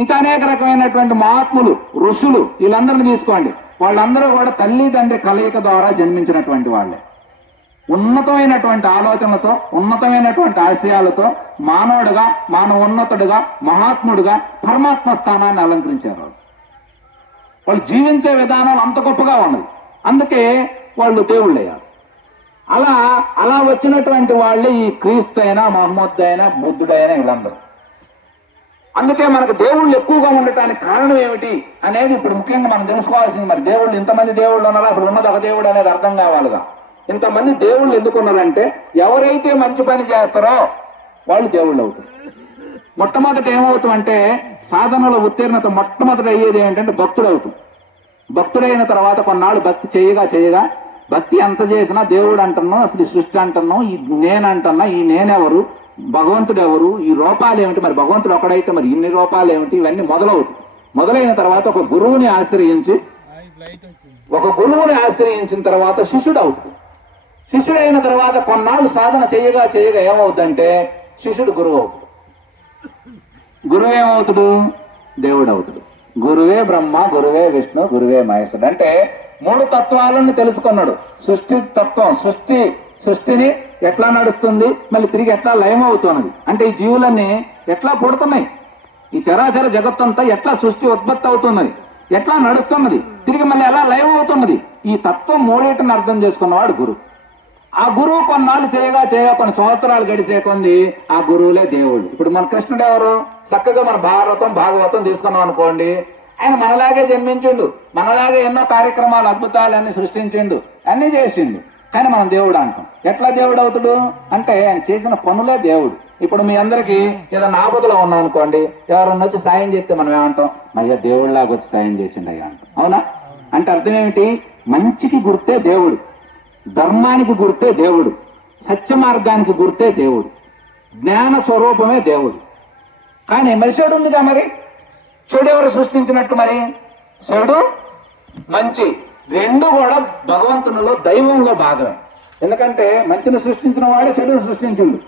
ఇంకా అనేక రకమైనటువంటి మహాత్ములు, ఋషులు, వీళ్ళందరినీ తీసుకోండి. వాళ్ళందరూ కూడా తల్లి తండ్రి కలయిక ద్వారా జన్మించినటువంటి వాళ్ళే. ఉన్నతమైనటువంటి ఆలోచనలతో, ఉన్నతమైనటువంటి ఆశయాలతో మానవుడుగా, మానవోన్నతుడుగా, మహాత్ముడుగా పరమాత్మ స్థానాన్ని అలంకరించారు. వాళ్ళు జీవించే విధానం అంత గొప్పగా ఉన్నది. అందుకే వాళ్ళు దేవుళ్ళు అయ్యారు. అలా వచ్చినటువంటి వాళ్ళే ఈ క్రీస్తు అయినా, మహమ్మద్ అయినా, బుద్ధుడైనా వీళ్ళందరూ. అందుకే మనకు దేవుళ్ళు ఎక్కువగా ఉండటానికి కారణం ఏమిటి అనేది ఇప్పుడు ముఖ్యంగా మనం తెలుసుకోవాల్సింది. మరి దేవుళ్ళు ఇంతమంది దేవుళ్ళు ఉన్నారా? అసలు ఉన్నది ఒక దేవుడు అనేది అర్థం కావాలిగా. ఇంతమంది దేవుళ్ళు ఎందుకు ఉన్నారంటే ఎవరైతే మంచి పని చేస్తారో వాళ్ళు దేవుళ్ళు అవుతారు. మొట్టమొదట ఏమవుతామంటే సాధనలో ఉత్తీర్ణత మొట్టమొదట అయ్యేది ఏంటంటే భక్తుడు అవుతుంది. భక్తుడైన తర్వాత కొన్నాళ్ళు భక్తి చేయగా భక్తి ఎంత చేసినా దేవుడు అంటున్నాం, అసలు ఈ సృష్టి అంటున్నాం, ఈ నేను అంటున్నా, ఈ నేనెవరు, భగవంతుడు ఎవరు, ఈ రూపాలు ఏమిటి, మరి భగవంతుడు ఒకడైతే మరి ఇన్ని రూపాలు ఏమిటి, ఇవన్నీ మొదలవుతుంది. మొదలైన తర్వాత ఒక గురువుని ఆశ్రయించిన తర్వాత శిష్యుడు అవుతుంది. శిష్యుడైన తర్వాత కొన్నాళ్ళు సాధన చేయగా ఏమవుతుందంటే శిష్యుడు గురువు అవుతాడు. గురువు ఏమవుతాడు? దేవుడు అవుతాడు. గురువే బ్రహ్మ, గురువే విష్ణు, గురువే మహేశ్వరుడు. అంటే 3 తత్వాలను తెలుసుకున్నాడు. సృష్టి తత్వం, సృష్టిని ఎట్లా నడుస్తుంది, మళ్ళీ తిరిగి ఎట్లా లయం అవుతున్నది, అంటే ఈ జీవులన్నీ ఎట్లా పుడుతున్నాయి, ఈ చరాచర జగత్తంతా ఎట్లా సృష్టి ఉత్పత్తి అవుతున్నది, ఎట్లా నడుస్తున్నది, తిరిగి మళ్ళీ ఎలా లయం అవుతున్నది, ఈ తత్వం 3టిని అర్థం చేసుకున్నవాడు గురువు. ఆ గురువు కొన్నాళ్ళు చేయగా కొన్ని సంవత్సరాలు గడిచే కొంది ఆ గురువులే దేవుళ్ళు. ఇప్పుడు మన కృష్ణుడు ఎవరు? చక్కగా మన భాగవతం తీసుకున్నాం అనుకోండి, ఆయన మనలాగే జన్మించిండు, మనలాగే ఎన్నో కార్యక్రమాలు, అద్భుతాలన్నీ సృష్టించిండు, అన్నీ చేసిండు. కానీ మనం దేవుడు అంటాం. ఎట్లా దేవుడు అవుతాడు అంటే ఆయన చేసిన పనులే దేవుడు. ఇప్పుడు మీ అందరికీ ఏదైనా ఆపదలో ఉన్నాం అనుకోండి, ఎవరన్నా వచ్చి సాయం చేస్తే మనం ఏమంటాం? అయ్యా దేవుళ్ళలాగా వచ్చి సాయం చేసిండు అయ్యా అంటాం. అవునా? అంటే అర్థం ఏమిటి? మంచికి గుర్తే దేవుడు, ధర్మానికి గుర్తే దేవుడు, సత్య మార్గానికి గుర్తే దేవుడు, జ్ఞాన స్వరూపమే దేవుడు. కానీ మరి చెడు ఉందిగా, మరి చెడు ఎవరు సృష్టించినట్టు? మరి చెడు మంచి రెండు కూడా భగవంతునిలో, దైవంలో భాగమే. ఎందుకంటే మంచిని సృష్టించిన వాడే చెడును సృష్టించిండు.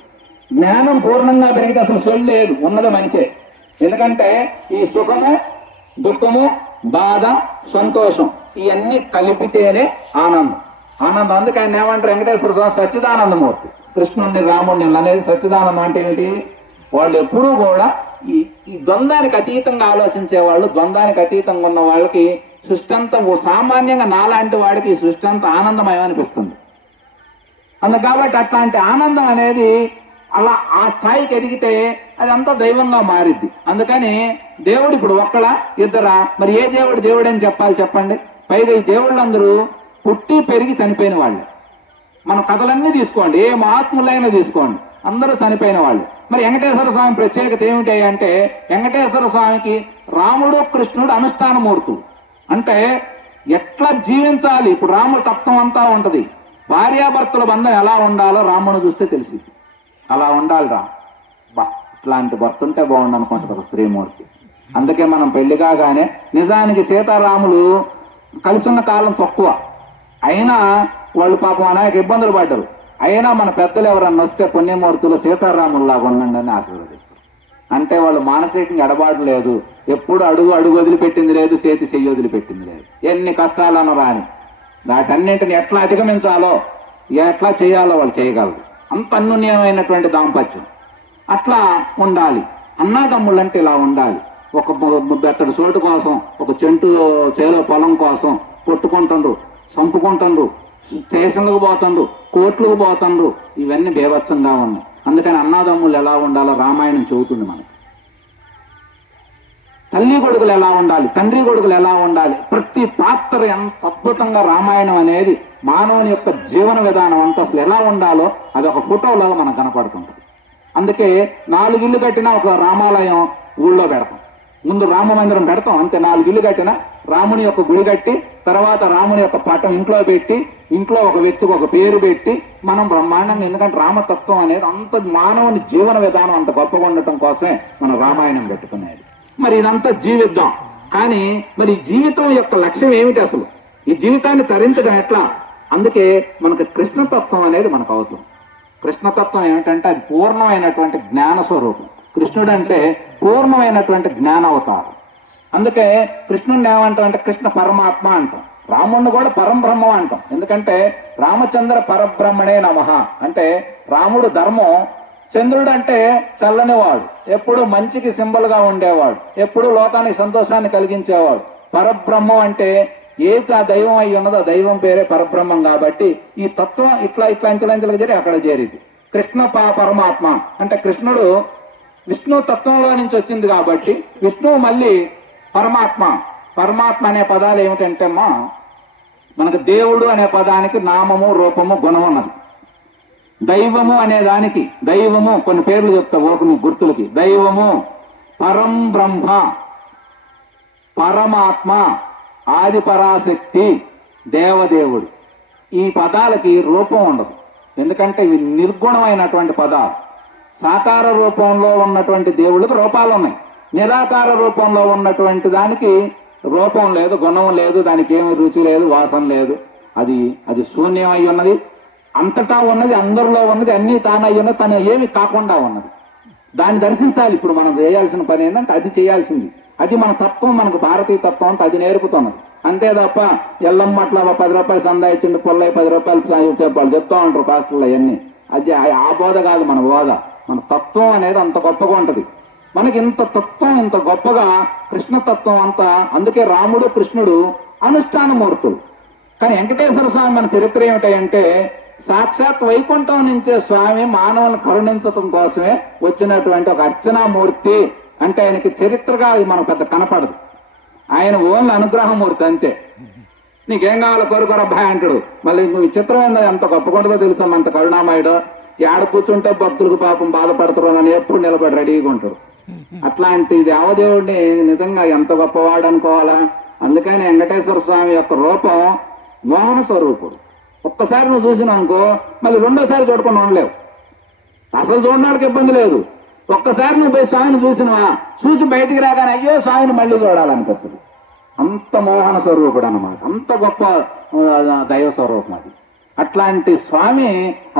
జ్ఞానం పూర్ణంగా పెరిగితే అసలు చెడు లేదు, ఉన్నది మంచే. ఎందుకంటే ఈ సుఖము, దుఃఖము, బాధ, సంతోషం ఇవన్నీ కలిపితేనే ఆనందం. అందుకే ఆయన ఏమంటారు? వెంకటేశ్వర స్వామి సచ్చిదానందమూర్తి. కృష్ణుడిని, రాముడిని అనేది సచ్చిదానందం అంటే ఏంటి? వాళ్ళు ఎప్పుడూ కూడా ఈ ద్వంద్వానికి అతీతంగా ఆలోచించే వాళ్ళు, ద్వంద్వానికి అతీతంగా ఉన్న వాళ్ళకి సృష్టి అంతా సామాన్యంగా నాలాంటి వాడికి ఈ సృష్టి అంతా ఆనందమయం అనిపిస్తుంది. కాబట్టి అట్లాంటి ఆనందం అనేది అలా ఆ స్థాయికి ఎదిగితే అది అంతా దైవంగా మారిద్ది. అందుకని దేవుడు ఇప్పుడు ఒక్కడా, ఇద్దరా? మరి ఏ దేవుడు అని చెప్పాలి చెప్పండి? పైగా ఈ దేవుళ్ళందరూ పుట్టి పెరిగి చనిపోయిన వాళ్ళు. మన కథలన్నీ తీసుకోండి, ఏ మహాత్ములైనా తీసుకోండి, అందరూ చనిపోయిన వాళ్ళు. మరి వెంకటేశ్వర స్వామి ప్రత్యేకత ఏమిటి అంటే వెంకటేశ్వర స్వామికి రాముడు, కృష్ణుడు అనుష్ఠానమూర్తులు. అంటే ఎట్లా జీవించాలి, ఇప్పుడు రాముడు తత్వం అంతా ఉంటది. భార్యాభర్తల బంధం ఎలా ఉండాలో రాముడు చూస్తే తెలిసింది. అలా ఉండాలి రా. ఇట్లాంటి భర్త ఉంటే బాగుండు అనుకుంటుంది ఒక స్త్రీమూర్తి. అందుకే మనం పెళ్లి కాగానే, నిజానికి సీతారాములు కలిసి ఉన్న కాలం తక్కువ అయినా వాళ్ళు పాపం అనేక ఇబ్బందులు పడ్డారు. అయినా మన పెద్దలు ఎవరన్నా వస్తే పుణ్యమూర్తులు సీతారాముల్లాగా ఉండండి అని ఆశీర్వదిస్తారు. అంటే వాళ్ళు మానసికంగా ఎడబాటు లేదు, ఎప్పుడు అడుగు అడుగు వదిలిపెట్టింది లేదు, చేతి చెయ్యి వదిలిపెట్టింది లేదు. ఎన్ని కష్టాలను రాని వాటన్నింటిని ఎట్లా అధిగమించాలో ఎట్లా చేయాలో వాళ్ళు చేయగలరు. అంత అన్యోన్యమైనటువంటి దాంపత్యం అట్లా ఉండాలి. అన్నాదమ్ములంటే ఇలా ఉండాలి. ఒక బెత్తడి చోటు కోసం, ఒక చెంటు చేలో పొలం కోసం కొట్టుకుంటుండ్రు, చంపుకుంటుండ్రు, స్టేషన్లకు పోతుండ్రు, కోర్టులకు పోతుండ్రు. ఇవన్నీ బేభత్సంగా ఉన్నాయి. అందుకని అన్నాదమ్ములు ఎలా ఉండాలో రామాయణం చెబుతుంది మనకు. తల్లి కొడుకులు ఎలా ఉండాలి, తండ్రి కొడుకులు ఎలా ఉండాలి, ప్రతి పాత్ర ఎంత అద్భుతంగా రామాయణం అనేది మానవుని యొక్క జీవన విధానం అంతా అసలు ఎలా ఉండాలో అది ఒక ఫోటోలో మనకు కనపడుతుంటుంది. అందుకే 4 ఇళ్ళు కట్టినా ఒక రామాలయం ఊళ్ళో పెడతాం. ముందు రామ మందిరం పెడతాం అంతే. 4 ఇళ్ళు కట్టినా రాముని యొక్క గుడి కట్టి, తర్వాత రాముని యొక్క పటం ఇంట్లో పెట్టి, ఇంట్లో ఒక వ్యక్తికి ఒక పేరు పెట్టి మనం బ్రహ్మాండంగా, ఎందుకంటే రామతత్వం అనేది అంత మానవుని జీవన విధానం అంత గొప్పగా ఉండటం కోసమే మనం రామాయణం పెట్టుకునేది. మరి ఇదంతా జీవిద్దాం. కానీ మరి ఈ జీవితం యొక్క లక్ష్యం ఏమిటి అసలు? ఈ జీవితాన్ని తరించడం ఎట్లా? అందుకే మనకు కృష్ణతత్వం అనేది మనకు అవసరం. కృష్ణతత్వం ఏమిటంటే అది పూర్ణమైనటువంటి జ్ఞాన స్వరూపం. కృష్ణుడు అంటే పూర్ణమైనటువంటి జ్ఞానావతారం. అందుకే కృష్ణుడిని ఏమంటాం అంటే కృష్ణ పరమాత్మ అంటాం. రాముడిని కూడా పరంబ్రహ్మం అంటాం. ఎందుకంటే రామచంద్ర పరబ్రహ్మణే నమః అంటే రాముడు ధర్మం, చంద్రుడు అంటే చల్లనివాడు, ఎప్పుడు మంచికి సింబల్గా ఉండేవాడు, ఎప్పుడు లోకానికి సంతోషాన్ని కలిగించేవాడు. పరబ్రహ్మం అంటే ఏది ఆ దైవం అయి ఉన్నదో ఆ దైవం పేరే పరబ్రహ్మం. కాబట్టి ఈ తత్వం ఇట్లా అంచెలంచెలకు చేరి అక్కడ చేరింది. కృష్ణ పరమాత్మ అంటే కృష్ణుడు విష్ణు తత్వంలో నుంచి వచ్చింది కాబట్టి విష్ణువు మళ్ళీ పరమాత్మ. పరమాత్మ అనే పదాలు ఏమిటంటే అమ్మా, మనకు దేవుడు అనే పదానికి నామము, రూపము, గుణం ఉన్నది. దైవము అనే దానికి దైవము కొన్ని పేర్లు చెప్తా ఓపెన్ గుర్తులకి. దైవము, పరం బ్రహ్మ, పరమాత్మ, ఆది పరాశక్తి, దేవదేవుడు. ఈ పదాలకి రూపం ఉండదు, ఎందుకంటే ఇవి నిర్గుణమైనటువంటి పదాలు. సాకార రూపంలో ఉన్నటువంటి దేవుళ్ళకి రూపాలు ఉన్నాయి, నిరాకార రూపంలో ఉన్నటువంటి దానికి రూపం లేదు, గుణం లేదు, దానికి ఏమి రుచి లేదు, వాసన లేదు. అది శూన్యం అయి ఉన్నది, అంతటా ఉన్నది, అందరిలో ఉన్నది, అన్నీ తానై ఉన్నది, తను ఏమి కాకుండా ఉన్నది. దాన్ని దర్శించాలి. ఇప్పుడు మనం చేయాల్సిన పని ఏంటంటే అది చేయాల్సింది. అది మన తత్వం, మనకు భారతీయ తత్వం అంతా అది నేర్పుతున్నది. అంతే తప్ప ఎల్లమ్మ అట్లా 10 రూపాయలు సందా ఇచ్చింది, పొల్లయ్య 10 రూపాయలు చెప్పాలి చెప్తా ఉంటారు పాస్టర్లు అవన్నీ. అది ఆ బోధ కాదు మన బోధ. మన తత్వం అనేది అంత గొప్పగా ఉంటుంది. మనకి ఇంత తత్వం ఇంత గొప్పగా కృష్ణతత్వం అంతా. అందుకే రాముడు కృష్ణుడు అనుష్ఠానమూర్తులు. కానీ వెంకటేశ్వర స్వామి మన చరిత్ర ఏమిటంటే సాక్షాత్ వైకుంఠం నుంచే స్వామి మానవులను కరుణించడం కోసమే వచ్చినటువంటి ఒక అర్చనామూర్తి. అంటే ఆయనకి చరిత్రగా అది మనకు పెద్ద కనపడదు. ఆయన ఓన్లీ అనుగ్రహమూర్తి అంతే. నీకేం కావాలో కోరుకోరు అబ్బాయి అంటాడు. మళ్ళీ విచిత్రం ఏందో ఎంత గొప్పకుంటుందో తెలుసా, అంత కరుణామయుడు. ఏడ కూర్చుంటే భక్తులకు పాపం బాధపడుతున్నారు అని ఎప్పుడు నిలబడి రెడీగా ఉంటాడు. అట్లాంటి దేవదేవుడిని నిజంగా ఎంత గొప్పవాడు అనుకోవాలా. అందుకని వెంకటేశ్వర స్వామి యొక్క రూపం మోహన స్వరూపుడు. ఒక్కసారి నువ్వు చూసినావు అనుకో మళ్ళీ రెండోసారి చూడకుండా ఉండలేవు. అసలు చూడడానికి ఇబ్బంది లేదు. ఒక్కసారి నువ్వు పోయి స్వామిని చూసినవా, చూసి బయటికి రాగానే అయ్యో స్వామిని మళ్ళీ చూడాలనిపిస్తుంది. అంత మోహన స్వరూపుడు అన్నమాట, అంత గొప్ప దైవ స్వరూపం అది. అట్లాంటి స్వామి,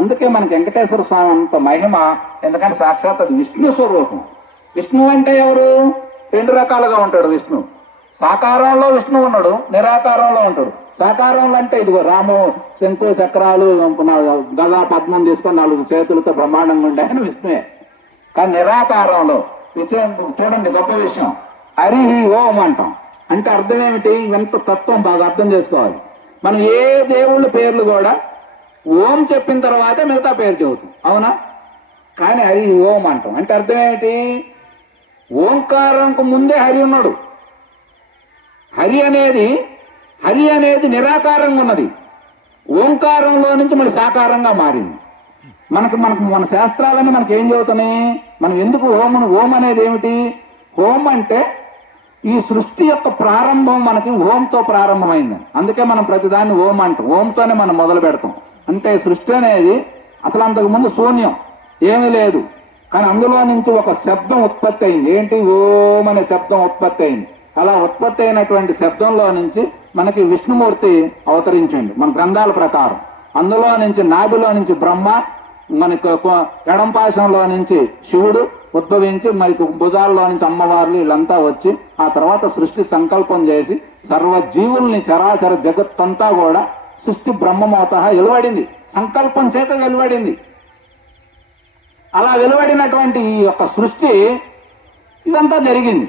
అందుకే మనకి వెంకటేశ్వర స్వామి అంత మహిమ. ఎందుకంటే సాక్షాత్ అది విష్ణు స్వరూపం. విష్ణు అంటే ఎవరు? 2 రకాలుగా ఉంటాడు విష్ణు. సాకారంలో విష్ణు ఉన్నాడు, నిరాకారంలో ఉంటాడు. సాకారంలో అంటే ఇదిగో రాము శంకు చక్రాలు గదా పద్మం తీసుకొని 4 చేతులతో బ్రహ్మాండంగా ఉండే ఆయన విష్ణువే. కానీ నిరాకారంలో చూడండి గొప్ప విషయం, హరి ఓం అంటాం. అంటే అర్థం ఏమిటి? ఎంత తత్వం బాగా అర్థం చేసుకోవాలి. మనం ఏ దేవుళ్ళ పేర్లు కూడా ఓం చెప్పిన తర్వాతే మిగతా పేరు చెబుతాం, అవునా? కానీ హరి ఓం అంటాం. అంటే అర్థం ఏమిటి? ఓంకారంకు ముందే హరి ఉన్నాడు. హరి అనేది నిరాకారంగా ఉన్నది, ఓంకారంలో నుంచి మళ్ళీ సాకారంగా మారింది. మనకు మన శాస్త్రాలన్నీ మనకి ఏం చెబుతున్నాయి? మనం ఎందుకు ఓం అనేది ఏమిటి? ఓం అంటే ఈ సృష్టి యొక్క ప్రారంభం మనకి ఓంతో ప్రారంభమైందని. అందుకే మనం ప్రతిదాన్ని ఓం అంటాం. ఓంతోనే మనం మొదలు పెడతాం. అంటే సృష్టి అనేది అసలు అంతకుముందు శూన్యం, ఏమీ లేదు. కానీ అందులో నుంచి ఒక శబ్దం ఉత్పత్తి అయింది. ఏంటి? ఓం అనే శబ్దం ఉత్పత్తి అయింది. అలా ఉత్పత్తి అయినటువంటి శబ్దంలో నుంచి మనకి విష్ణుమూర్తి అవతరించండి మన గ్రంథాల ప్రకారం. అందులో నుంచి నాభిలో నుంచి బ్రహ్మ, మనకి ఎడంపాశంలో నుంచి శివుడు ఉద్భవించి మనకి భుజాల్లో నుంచి అమ్మవార్లు వీళ్ళంతా వచ్చి ఆ తర్వాత సృష్టి సంకల్పం చేసి సర్వజీవుల్ని చరాచర జగత్తంతా కూడా సృష్టి బ్రహ్మమోత వెలువడింది, సంకల్పం చేత వెలువడింది. అలా వెలువడినటువంటి ఈ యొక్క సృష్టి ఇదంతా జరిగింది.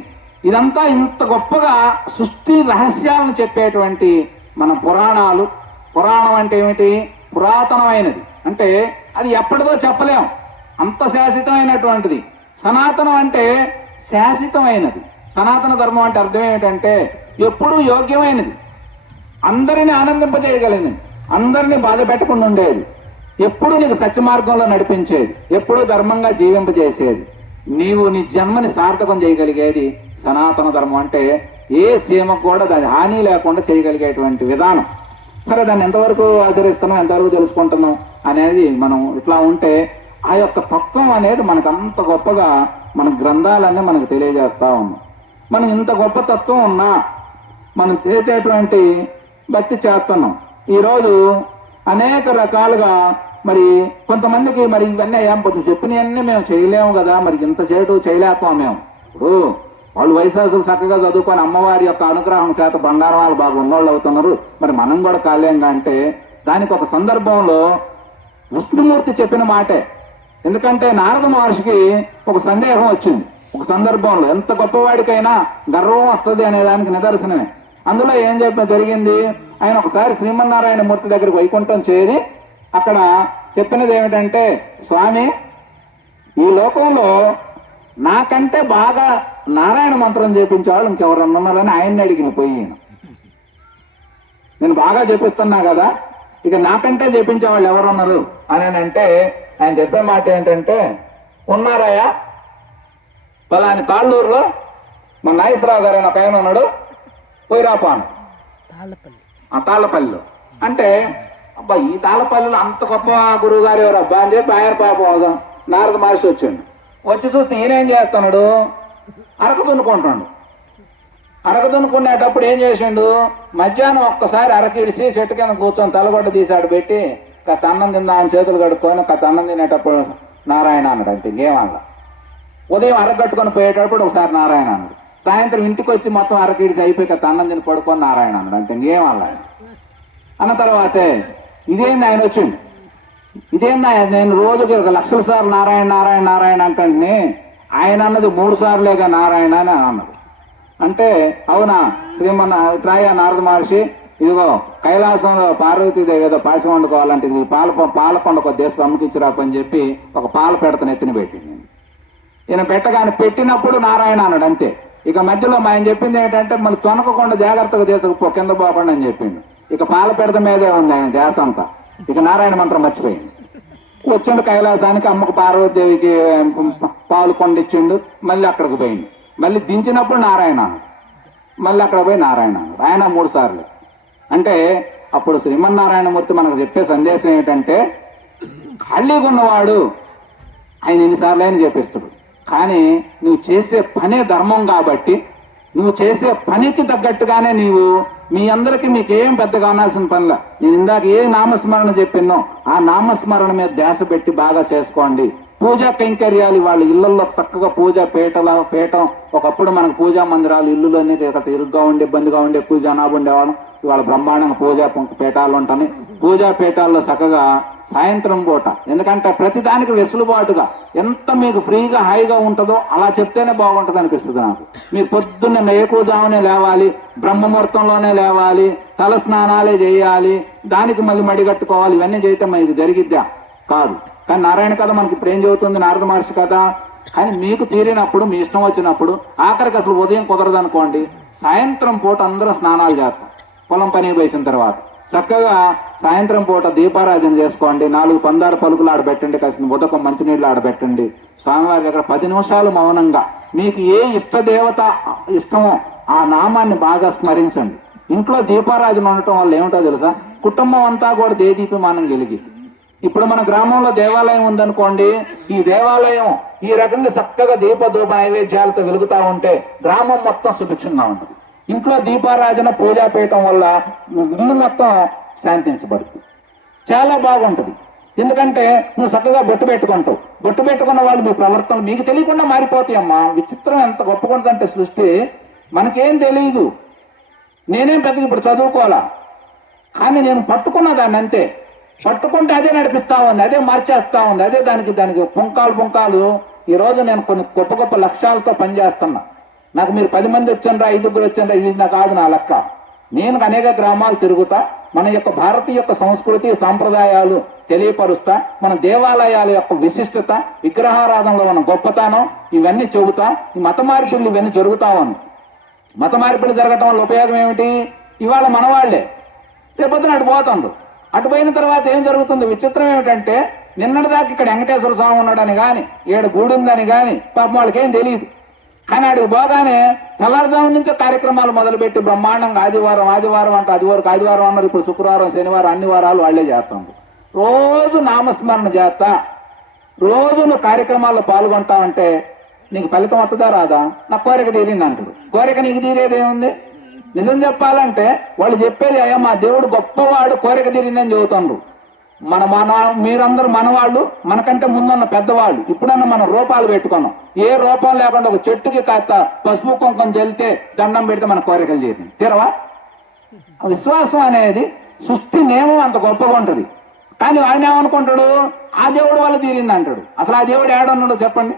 ఇదంతా ఇంత గొప్పగా సృష్టి రహస్యాలను చెప్పేటువంటి మన పురాణాలు. పురాణం అంటే ఏమిటి? పురాతనమైనది అంటే అది ఎప్పటిదో చెప్పలేం, అంత శాశ్వతమైనటువంటిది. సనాతనం అంటే శాశ్వతమైనది. సనాతన ధర్మం అంటే అర్థం ఏమిటంటే ఎప్పుడూ యోగ్యమైనది, అందరినీ ఆనందింపజేయగలిగింది, అందరినీ బాధ పెట్టకుండా ఉండేది, ఎప్పుడు నీకు సత్య మార్గంలో నడిపించేది, ఎప్పుడూ ధర్మంగా జీవింపజేసేది, నీవు నీ జన్మని సార్థకం చేయగలిగేది సనాతన ధర్మం. అంటే ఏ సీమకు కూడా దాని హాని లేకుండా చేయగలిగేటువంటి విధానం. సరే, దాన్ని ఎంతవరకు ఆచరిస్తున్నాం, ఎంతవరకు తెలుసుకుంటున్నాం అనేది మనం ఇట్లా ఉంటే ఆ యొక్క తత్వం అనేది మనకు అంత గొప్పగా మన గ్రంథాలన్నీ మనకు తెలియజేస్తా ఉన్నాం. మనం ఇంత గొప్ప తత్వం ఉన్నా మనం చేసేటువంటి భక్తి చేస్తున్నాం. ఈరోజు అనేక రకాలుగా మరి కొంతమందికి మరి ఇవన్నీ ఏం పొద్దు చెప్పినవన్నీ మేము చేయలేము కదా, మరి ఇంత చేయలేకపోం మేము. ఇప్పుడు వాళ్ళు వయసాసులు చక్కగా చదువుకొని అమ్మవారి యొక్క అనుగ్రహం చేత బంగారం వాళ్ళు బాగా ఉన్నోళ్ళు అవుతున్నారు, మరి మనం కూడా కాలేంగా అంటే దానికి ఒక సందర్భంలో విష్ణుమూర్తి చెప్పిన మాటే. ఎందుకంటే నారద మహర్షికి ఒక సందేహం వచ్చింది ఒక సందర్భంలో. ఎంత గొప్పవాడికైనా గర్వం వస్తుంది అనే దానికి నిదర్శనమే. అందులో ఏం చెప్పిన జరిగింది, ఆయన ఒకసారి శ్రీమన్నారాయణ మూర్తి దగ్గరికి వైకుంఠం చేరి అక్కడ చెప్పినది ఏమిటంటే, స్వామి, ఈ లోకంలో నాకంటే బాగా నారాయణ మంత్రం చేపించేవాళ్ళు ఇంకెవరన్నా ఉన్నారని ఆయన్ని అడిగిన పోయి. నేను బాగా చేపిస్తున్నా కదా, ఇక నాకంటే చేపించేవాళ్ళు ఎవరున్నారు అని అంటే ఆయన చెప్పే మాట ఏంటంటే, ఉన్నారాయా, పలాని తాళ్ళూరులో మా నాగేశ్వరరావు గారు ఒక ఆయన ఉన్నాడు, పోయిరాపాను ఆ తాళ్ళపల్లిలో. అంటే అబ్బా, ఈ తాళ్ళపల్లిలో అంత గొప్ప గురువు గారు ఎవరు అబ్బా అని చెప్పి ఆయన పాపం నారద మహర్షి వచ్చాడు. వచ్చి చూస్తే ఈయనేం చేస్తున్నాడు, అరక దున్నుకుంటాడు. అరక దున్నుకునేటప్పుడు ఏం చేసిండు, మధ్యాహ్నం ఒక్కసారి అరకిడిసి చెట్టు కింద కూర్చొని తలగొడ్డ తీసాడు పెట్టి కాస్త అన్నం తిందా అని చేతులు కడుక్కొని కాస్త అన్నం తినేటప్పుడు నారాయణ అన్నాడు. అంతే, ఇంకేమన్నా. ఉదయం అరగట్టుకొని పోయేటప్పుడు ఒకసారి నారాయణ అన్నాడు. సాయంత్రం ఇంటికి వచ్చి మొత్తం అరకిడిసి అయిపోయి కాస్త అన్నం తిని పడుకొని నారాయణ అన్నాడు. అంతే, ఇంకేమన్నా. అన్న తర్వాతే ఇదేంది ఆయన వచ్చిండు, ఇదేందా నేను రోజుకి 1,00,000 సార్లు నారాయణ నారాయణ నారాయణ అంటే ఆయన అన్నది 3 సార్లేగా నారాయణ అని అన్నాడు. అంటే అవునా శ్రీమన్నారాయ నారద మహర్షి, ఇదిగో కైలాసంలో పార్వతీదేవి ఏదో పాశం వండుకోవాలంటే ఇది పాలకొండకు దేశం అమ్మకిచ్చిరాపని చెప్పి ఒక పాల పెడతను ఎత్తిన పెట్టింది. ఈయన పెట్టగానే పెట్టినప్పుడు నారాయణ అన్నాడు. అంతే. ఇక మధ్యలో ఆయన చెప్పింది ఏంటంటే మళ్ళీ తొనకకుండా జాగ్రత్తగా దేశకు కింద పోకుండా అని చెప్పిండు. ఇక పాల పెడత మీదే ఉంది ఆయన దేశ అంతా. ఇక నారాయణ మంత్రం మర్చిపోయింది. వచ్చిండు కైలాసానికి, అమ్మకు పార్వతీదేవికి పాలు కొండిచ్చిండు, మళ్ళీ అక్కడికి పోయింది. మళ్ళీ దించినప్పుడు నారాయణ అన్నాడు, మళ్ళీ అక్కడ పోయి నారాయణ అన్నాడు. ఆయన 3 సార్లు. అంటే అప్పుడు శ్రీమన్నారాయణమూర్తి మనకు చెప్పే సందేశం ఏమిటంటే, ఖాళీగా ఉన్నవాడు ఆయన ఎన్నిసార్లు అయినా చెప్పిస్తాడు, కానీ నువ్వు చేసే పనే ధర్మం కాబట్టి నువ్వు చేసే పనికి తగ్గట్టుగానే నీవు మీ అందరికీ మీకేం పెద్దగా అనాల్సిన పనిలా. నేను ఇందాక ఏ నామస్మరణ చెప్పినో ఆ నామస్మరణ మీద ధ్యాస పెట్టి బాగా చేసుకోండి. పూజా కైంకర్యాలు వాళ్ళ ఇళ్లలో చక్కగా పీఠం ఒకప్పుడు మనకు పూజా మందిరాలు ఇల్లులన్నీ ఇరుగ్గా ఉండే ఇబ్బందిగా ఉండే పూజ నాబు ఉండేవాళ్ళం. ఇవాళ బ్రహ్మాండంగా పూజా పీఠాలు ఉంటాయి. పూజా పీఠాల్లో చక్కగా సాయంత్రం పూట, ఎందుకంటే ప్రతిదానికి వెసులుబాటుగా ఎంత మీకు ఫ్రీగా హాయిగా ఉంటుందో అలా చెప్తేనే బాగుంటుంది అనిపిస్తుంది నాకు. మీరు పొద్దున్న ఏకూజామునే లేవాలి, బ్రహ్మముహూర్తంలోనే లేవాలి, తల స్నానాలే చేయాలి, దానికి మళ్ళీ మడిగట్టుకోవాలి, ఇవన్నీ చేస్తే మనకి జరిగిద్దా? కాదు. కానీ నారాయణ కథ మనకి ఇప్పుడు ఏం చెబుతుంది, నారద మహర్షి కథ. కానీ మీకు తీరినప్పుడు, మీ ఇష్టం వచ్చినప్పుడు, ఆఖరికి అసలు ఉదయం కుదరదు అనుకోండి, సాయంత్రం పూట అందరూ స్నానాలు చేస్తాం పొలం పని వేసిన తర్వాత. చక్కగా సాయంత్రం పూట దీపారాధన చేసుకోండి, 4 పందారు పలుకులు ఆడబెట్టండి, కాసిన ఉదకం మంచినీళ్ళు ఆడబెట్టండి, స్వామివారి దగ్గర 10 నిమిషాలు మౌనంగా మీకు ఏ ఇష్టదేవత ఇష్టమో ఆ నామాన్ని బాగా స్మరించండి. ఇంట్లో దీపారాధన ఉండటం వల్ల ఏమిటో తెలుసా, కుటుంబం అంతా కూడా దేదీప్యమానం కలిగింది. ఇప్పుడు మన గ్రామంలో దేవాలయం ఉందనుకోండి, ఈ దేవాలయం ఈ రకంగా చక్కగా దీపధూప నైవేద్యాలతో వెలుగుతూ ఉంటే గ్రామం మొత్తం సుభిక్షంగా ఉంటుంది. ఇంట్లో దీపారాజన పూజాపీఠం వల్ల ఇల్లు మొత్తం శాంతించబడుతుంది, చాలా బాగుంటుంది. ఎందుకంటే నువ్వు చక్కగా బొట్టు పెట్టుకుంటావు, బొట్టు పెట్టుకున్న వాళ్ళు మీ ప్రవర్తన మీకు తెలియకుండా మారిపోతాయమ్మా. విచిత్రం ఎంత గొప్పకుంటుందంటే సృష్టి, మనకేం తెలియదు. నేనేం పెద్దగా ఇప్పుడు చదువుకోవాలా, కానీ నేను పట్టుకున్న దాన్ని అంతే. పట్టుకుంటే అదే నడిపిస్తా ఉంది, అదే మార్చేస్తా ఉంది, అదే దానికి పుంకాలు. ఈరోజు నేను కొన్ని గొప్ప గొప్ప లక్ష్యాలతో పనిచేస్తున్నా. నాకు మీరు 10 మంది వచ్చారా, 5 వచ్చారా, ఇది నా కాదు నా లెక్క. నేను అనేక గ్రామాలు తిరుగుతా, మన యొక్క భారతీయ యొక్క సంస్కృతి సాంప్రదాయాలు తెలియపరుస్తా, మన దేవాలయాల యొక్క విశిష్టత, విగ్రహారాధనలో ఉన్న గొప్పతనం ఇవన్నీ చెబుతా. ఈ మత మార్పులు ఇవన్నీ జరుగుతా ఉంది. మత మార్పులు జరగటం వల్ల ఉపయోగం ఏమిటి? ఇవాళ మనవాళ్లే రేపొద్దున అటు పోతుంది. అటు పోయిన తర్వాత ఏం జరుగుతుంది? విచిత్రం ఏమిటంటే నిన్నటిదాకా ఇక్కడ వెంకటేశ్వర స్వామి ఉన్నాడని కానీ, ఏడు గూడు ఉందని కానీ పాపం వాళ్ళకేం తెలియదు. కానీ ఆడికి పోగానే తెల్లారుజాము నుంచే కార్యక్రమాలు మొదలుపెట్టి బ్రహ్మాండంగా ఆదివారం అంటే అది వరకు ఆదివారం అన్నారు, ఇప్పుడు శుక్రవారం శనివారం అన్ని వారాలు వాళ్లే చేస్తాము. రోజు నామస్మరణ చేస్తా, రోజు నువ్వు కార్యక్రమాల్లో పాల్గొంటావంటే నీకు ఫలితం వస్తుందా రాదా? నా కోరిక తీరింది అంటాడు. కోరిక నీకు తీరేదేముంది? నిజం చెప్పాలంటే వాళ్ళు చెప్పేది అయ్యా మా దేవుడు గొప్పవాడు, కోరిక తీరిందని చెబుతుండ్రు. మీరందరూ మనవాళ్ళు, మనకంటే ముందున్న పెద్దవాళ్ళు. ఇప్పుడన్నా మనం రూపాలు పెట్టుకున్నాం. ఏ రూపం లేకుండా ఒక చెట్టుకి కాస్త పసుపు కుంకుమ చల్లితే దండం పెడితే మన కోరికలు తీరింది తీరవా? విశ్వాసం అనేది సృష్టి నియమం అంత గొప్పగా ఉంటుంది. కానీ ఆయన ఏమనుకుంటాడు, ఆ దేవుడు వల్ల తీరింది అంటాడు. అసలు ఆ దేవుడు ఏడున్నాడో చెప్పండి?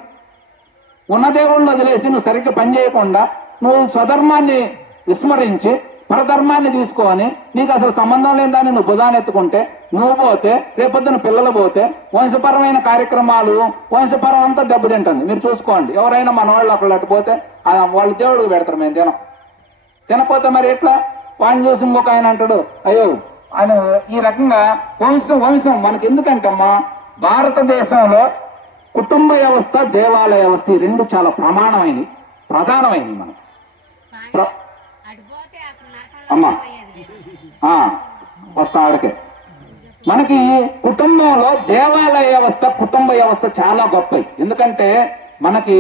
ఉన్న దేవుడిని వదిలేసి నువ్వు సరిగ్గా పని చేయకుండా నువ్వు స్వధర్మాన్ని విస్మరించి పరధర్మాన్ని తీసుకొని నీకు అసలు సంబంధం లేని దాన్ని నువ్వు బుధాన్ని ఎత్తుకుంటే నువ్వు పోతే రేపొద్దున పిల్లలు పోతే వంశపరమైన కార్యక్రమాలు వంశపరం అంతా దెబ్బతింటుంది. మీరు చూసుకోండి, ఎవరైనా మన వాళ్ళు అక్కడ పోతే వాళ్ళు దేవుడికి పెడతారు, మేము తినకపోతే మరి ఎట్లా? వాడిని చూసి ఇంకొక ఆయన అంటాడు అయ్యో ఆయన ఈ రకంగా వంశం మనకి ఎందుకంటమ్మా భారతదేశంలో కుటుంబ వ్యవస్థ దేవాలయ వ్యవస్థ ఈ రెండు చాలా ప్రధానమైనవి మనకి. అమ్మా వస్తా ఆడికే మనకి కుటుంబంలో దేవాలయ వ్యవస్థ కుటుంబ వ్యవస్థ చాలా గొప్పవి. ఎందుకంటే మనకి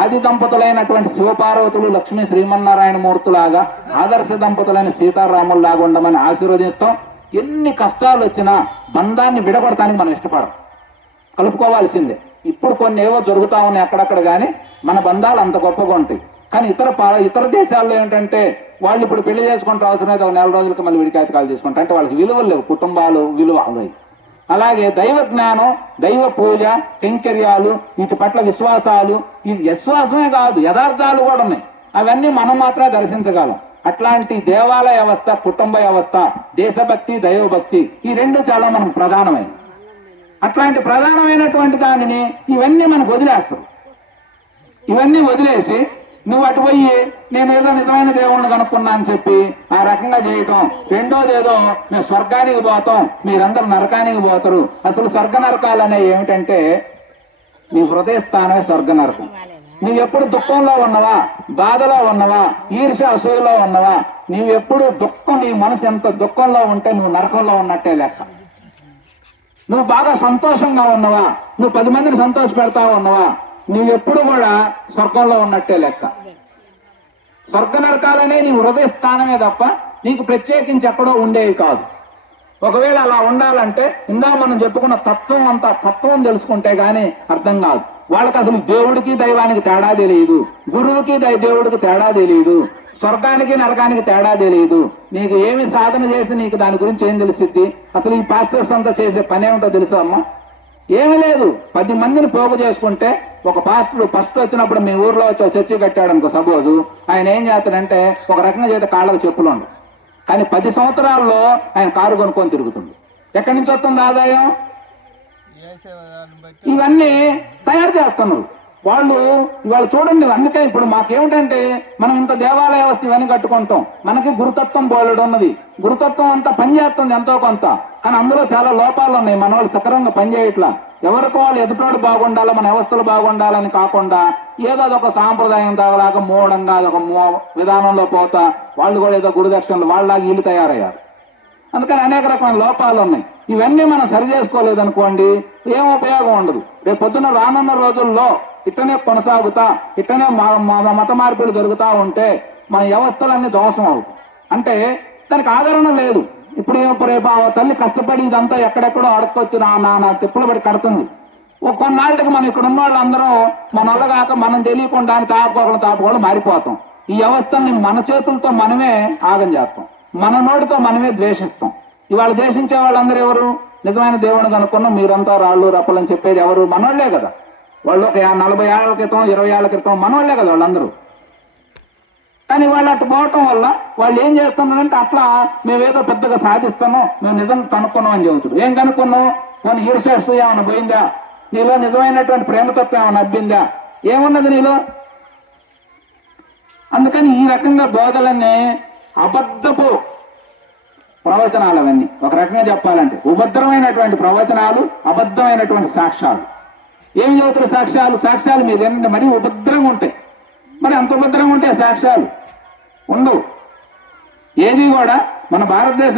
ఆది దంపతులైనటువంటి శివపార్వతులు లక్ష్మీ శ్రీమన్నారాయణ మూర్తులాగా ఆదర్శ దంపతులైన సీతారాముల్లాగా ఉండమని ఆశీర్వదిస్తాం. ఎన్ని కష్టాలు వచ్చినా బంధాన్ని విడగొడటానికి మనం ఇష్టపడం, కలుపుకోవాల్సిందే. ఇప్పుడు కొన్ని ఏవో జరుగుతా ఉన్నాయి అక్కడక్కడ, కానీ మన బంధాలు అంత గొప్పగా ఉంటాయి. కానీ ఇతర దేశాల్లో ఏంటంటే వాళ్ళు ఇప్పుడు పెళ్లి చేసుకుంటే అవసరమైతే ఒక 4 రోజులకి మళ్ళీ విడికాయతకాలు చేసుకుంటారు. అంటే వాళ్ళకి విలువలు లేవు, కుటుంబాలు విలువ అవి. అలాగే దైవ జ్ఞానం, దైవ పూజ, కైంకర్యాలు, వీటి పట్ల విశ్వాసాలు, ఈ విశ్వాసమే కాదు యథార్థాలు కూడా ఉన్నాయి. అవన్నీ మనం మాత్రమే దర్శించగలం. అట్లాంటి దేవాలయ వ్యవస్థ, కుటుంబ వ్యవస్థ, దేశభక్తి, దైవభక్తి ఈ రెండు చాలా మనం ప్రధానమైనవి. అట్లాంటి ప్రధానమైనటువంటి దానిని ఇవన్నీ మనకు వదిలేస్తారు. ఇవన్నీ వదిలేసి నువ్వు అటు పోయి నేను ఏదో నిజమైన దేవుణ్ణి కనుక్కున్నా అని చెప్పి ఆ రకంగా చేయటం. రెండోది ఏదో మేము స్వర్గానికి పోతాం, మీరందరూ నరకానికి పోతారు. అసలు స్వర్గ నరకాలు అనేవి ఏమిటంటే నీ హృదయ స్థానమే స్వర్గ నరకం. నువ్వు ఎప్పుడు దుఃఖంలో ఉన్నవా, బాధలో ఉన్నవా, ఈర్ష్య అసూయలో ఉన్నవా, నువ్వు ఎప్పుడు దుఃఖం, నీ మనసు ఎంత దుఃఖంలో ఉంటే నువ్వు నరకంలో ఉన్నట్టే లెక్క. నువ్వు బాగా సంతోషంగా ఉన్నవా, నువ్వు 10 మందిని సంతోష పెడతా ఉన్నవా, నువ్వు ఎప్పుడు కూడా స్వర్గంలో ఉన్నట్టే లెక్క. స్వర్గ నరకాలనే నీ హృదయ స్థానమే తప్ప నీకు ప్రత్యేకించి ఎక్కడో ఉండేవి కాదు. ఒకవేళ అలా ఉండాలంటే ఇందాక మనం చెప్పుకున్న తత్వం తెలుసుకుంటే గానీ అర్థం కాదు. వాళ్ళకి అసలు దేవుడికి దైవానికి తేడా తెలియదు, గురువుకి దేవుడికి తేడా తెలియదు, స్వర్గానికి నరకానికి తేడా తెలియదు. నీకు ఏమి సాధన చేసి నీకు దాని గురించి ఏం తెలిసిద్ది? అసలు ఈ పాస్టర్స్ అంతా చేసే పని ఏమిటో తెలుసు అమ్మా? ఏమీ లేదు. 10 మందిని పోగు చేసుకుంటే ఒక పాస్టర్ ఫస్ట్ వచ్చినప్పుడు మీ ఊర్లో వచ్చి చర్చి కట్టాడు అనుకో, సపోజు ఆయన ఏం చేస్తాడంటే ఒక రకంగా చేస్తే కాళ్ళకు చెప్పులు ఉండవు. కానీ 10 సంవత్సరాల్లో ఆయన కారు కొనుక్కొని తిరుగుతుంది. ఎక్కడి నుంచి వస్తుంది ఆదాయం? ఇవన్నీ తయారు చేస్తున్నారు వాళ్ళు. ఇవాళ చూడండి, అందుకే ఇప్పుడు మాకేమిటంటే మనం ఇంత దేవాలయ వ్యవస్థ ఇవన్నీ కట్టుకుంటాం. మనకి గురుతత్వం బోలెడు ఉన్నది. గురుతత్వం అంతా పనిచేస్తుంది ఎంతో కొంత, కానీ అందులో చాలా లోపాలు ఉన్నాయి. మన వాళ్ళు సక్రమంగా పనిచేయట్లా. ఎవరికో వాళ్ళు ఎదుటోడు బాగుండాలి, మన వ్యవస్థలు బాగుండాలని కాకుండా ఏదో అదొక సాంప్రదాయం తాగలాగా మూఢంగా అదొక విధానంలో పోతా వాళ్ళు కూడా ఏదో గురుదక్షిణలు వాళ్ళలాగా వీళ్ళు తయారయ్యారు. అందుకని అనేక రకమైన లోపాలు ఉన్నాయి. ఇవన్నీ మనం సరి చేసుకోలేదనుకోండి ఏం ఉపయోగం ఉండదు. రేపు పొద్దున రానున్న రోజుల్లో ఇట్టనే కొనసాగుతా ఇట్టనే మత మార్పులు జరుగుతూ ఉంటే మన వ్యవస్థలన్నీ దోషం అవుతాయి. అంటే దానికి ఆదరణ లేదు. ఇప్పుడు రేపు ఆ తల్లి కష్టపడి ఇదంతా ఎక్కడెక్కడో అడుక్కొచ్చి నా చెప్పులు పడి కడుతుంది. కొన్నాళ్ళకి మనం ఇక్కడ ఉన్న వాళ్ళందరం మన వల్ల కాక మనం తెలియకుండా తాపుకోవడం మారిపోతాం. ఈ వ్యవస్థల్ని మన చేతులతో మనమే ఆగం చేస్తాం, మన నోటితో మనమే ద్వేషిస్తాం. ఇవాళ ద్వేషించే వాళ్ళందరూ ఎవరు? నిజమైన దేవుని కనుక్కున్న మీరంతా రాళ్ళు రప్పలని చెప్పేది ఎవరు? మనోళ్లే కదా. వాళ్ళు ఒక 40 ఏళ్ల క్రితం 20 ఏళ్ల క్రితం మనోళ్లే కదా వాళ్ళందరూ. కానీ వాళ్ళు అటు పోవటం వల్ల వాళ్ళు ఏం చేస్తున్నారంటే అట్లా మేమేదో పెద్దగా సాధిస్తున్నాం, మేము నిజం కనుక్కున్నాం అని చెబుతాడు. ఏం కనుక్కున్నాం? మన ఈర్ష్యస్సు ఏమైనా పోయిందా? నీలో నిజమైనటువంటి ప్రేమతత్వం ఏమైనా అబ్బిందా? ఏమున్నది నీలో? అందుకని ఈ రకంగా బోధలన్నీ అబద్ధపు ప్రవచనాలు. అవన్నీ ఒక రకంగా చెప్పాలంటే ఉపద్రవమైనటువంటి ప్రవచనాలు, అబద్ధమైనటువంటి సాక్ష్యాలు. ఏమి చెబుతారు సాక్ష్యాలు మీరు ఏంటంటే మరీ ఉపద్రవంగా ఉంటాయి. మరి అంత ఉపద్రవంగా ఉంటే సాక్ష్యాలు ఉండవు. ఏది కూడా మన భారతదేశం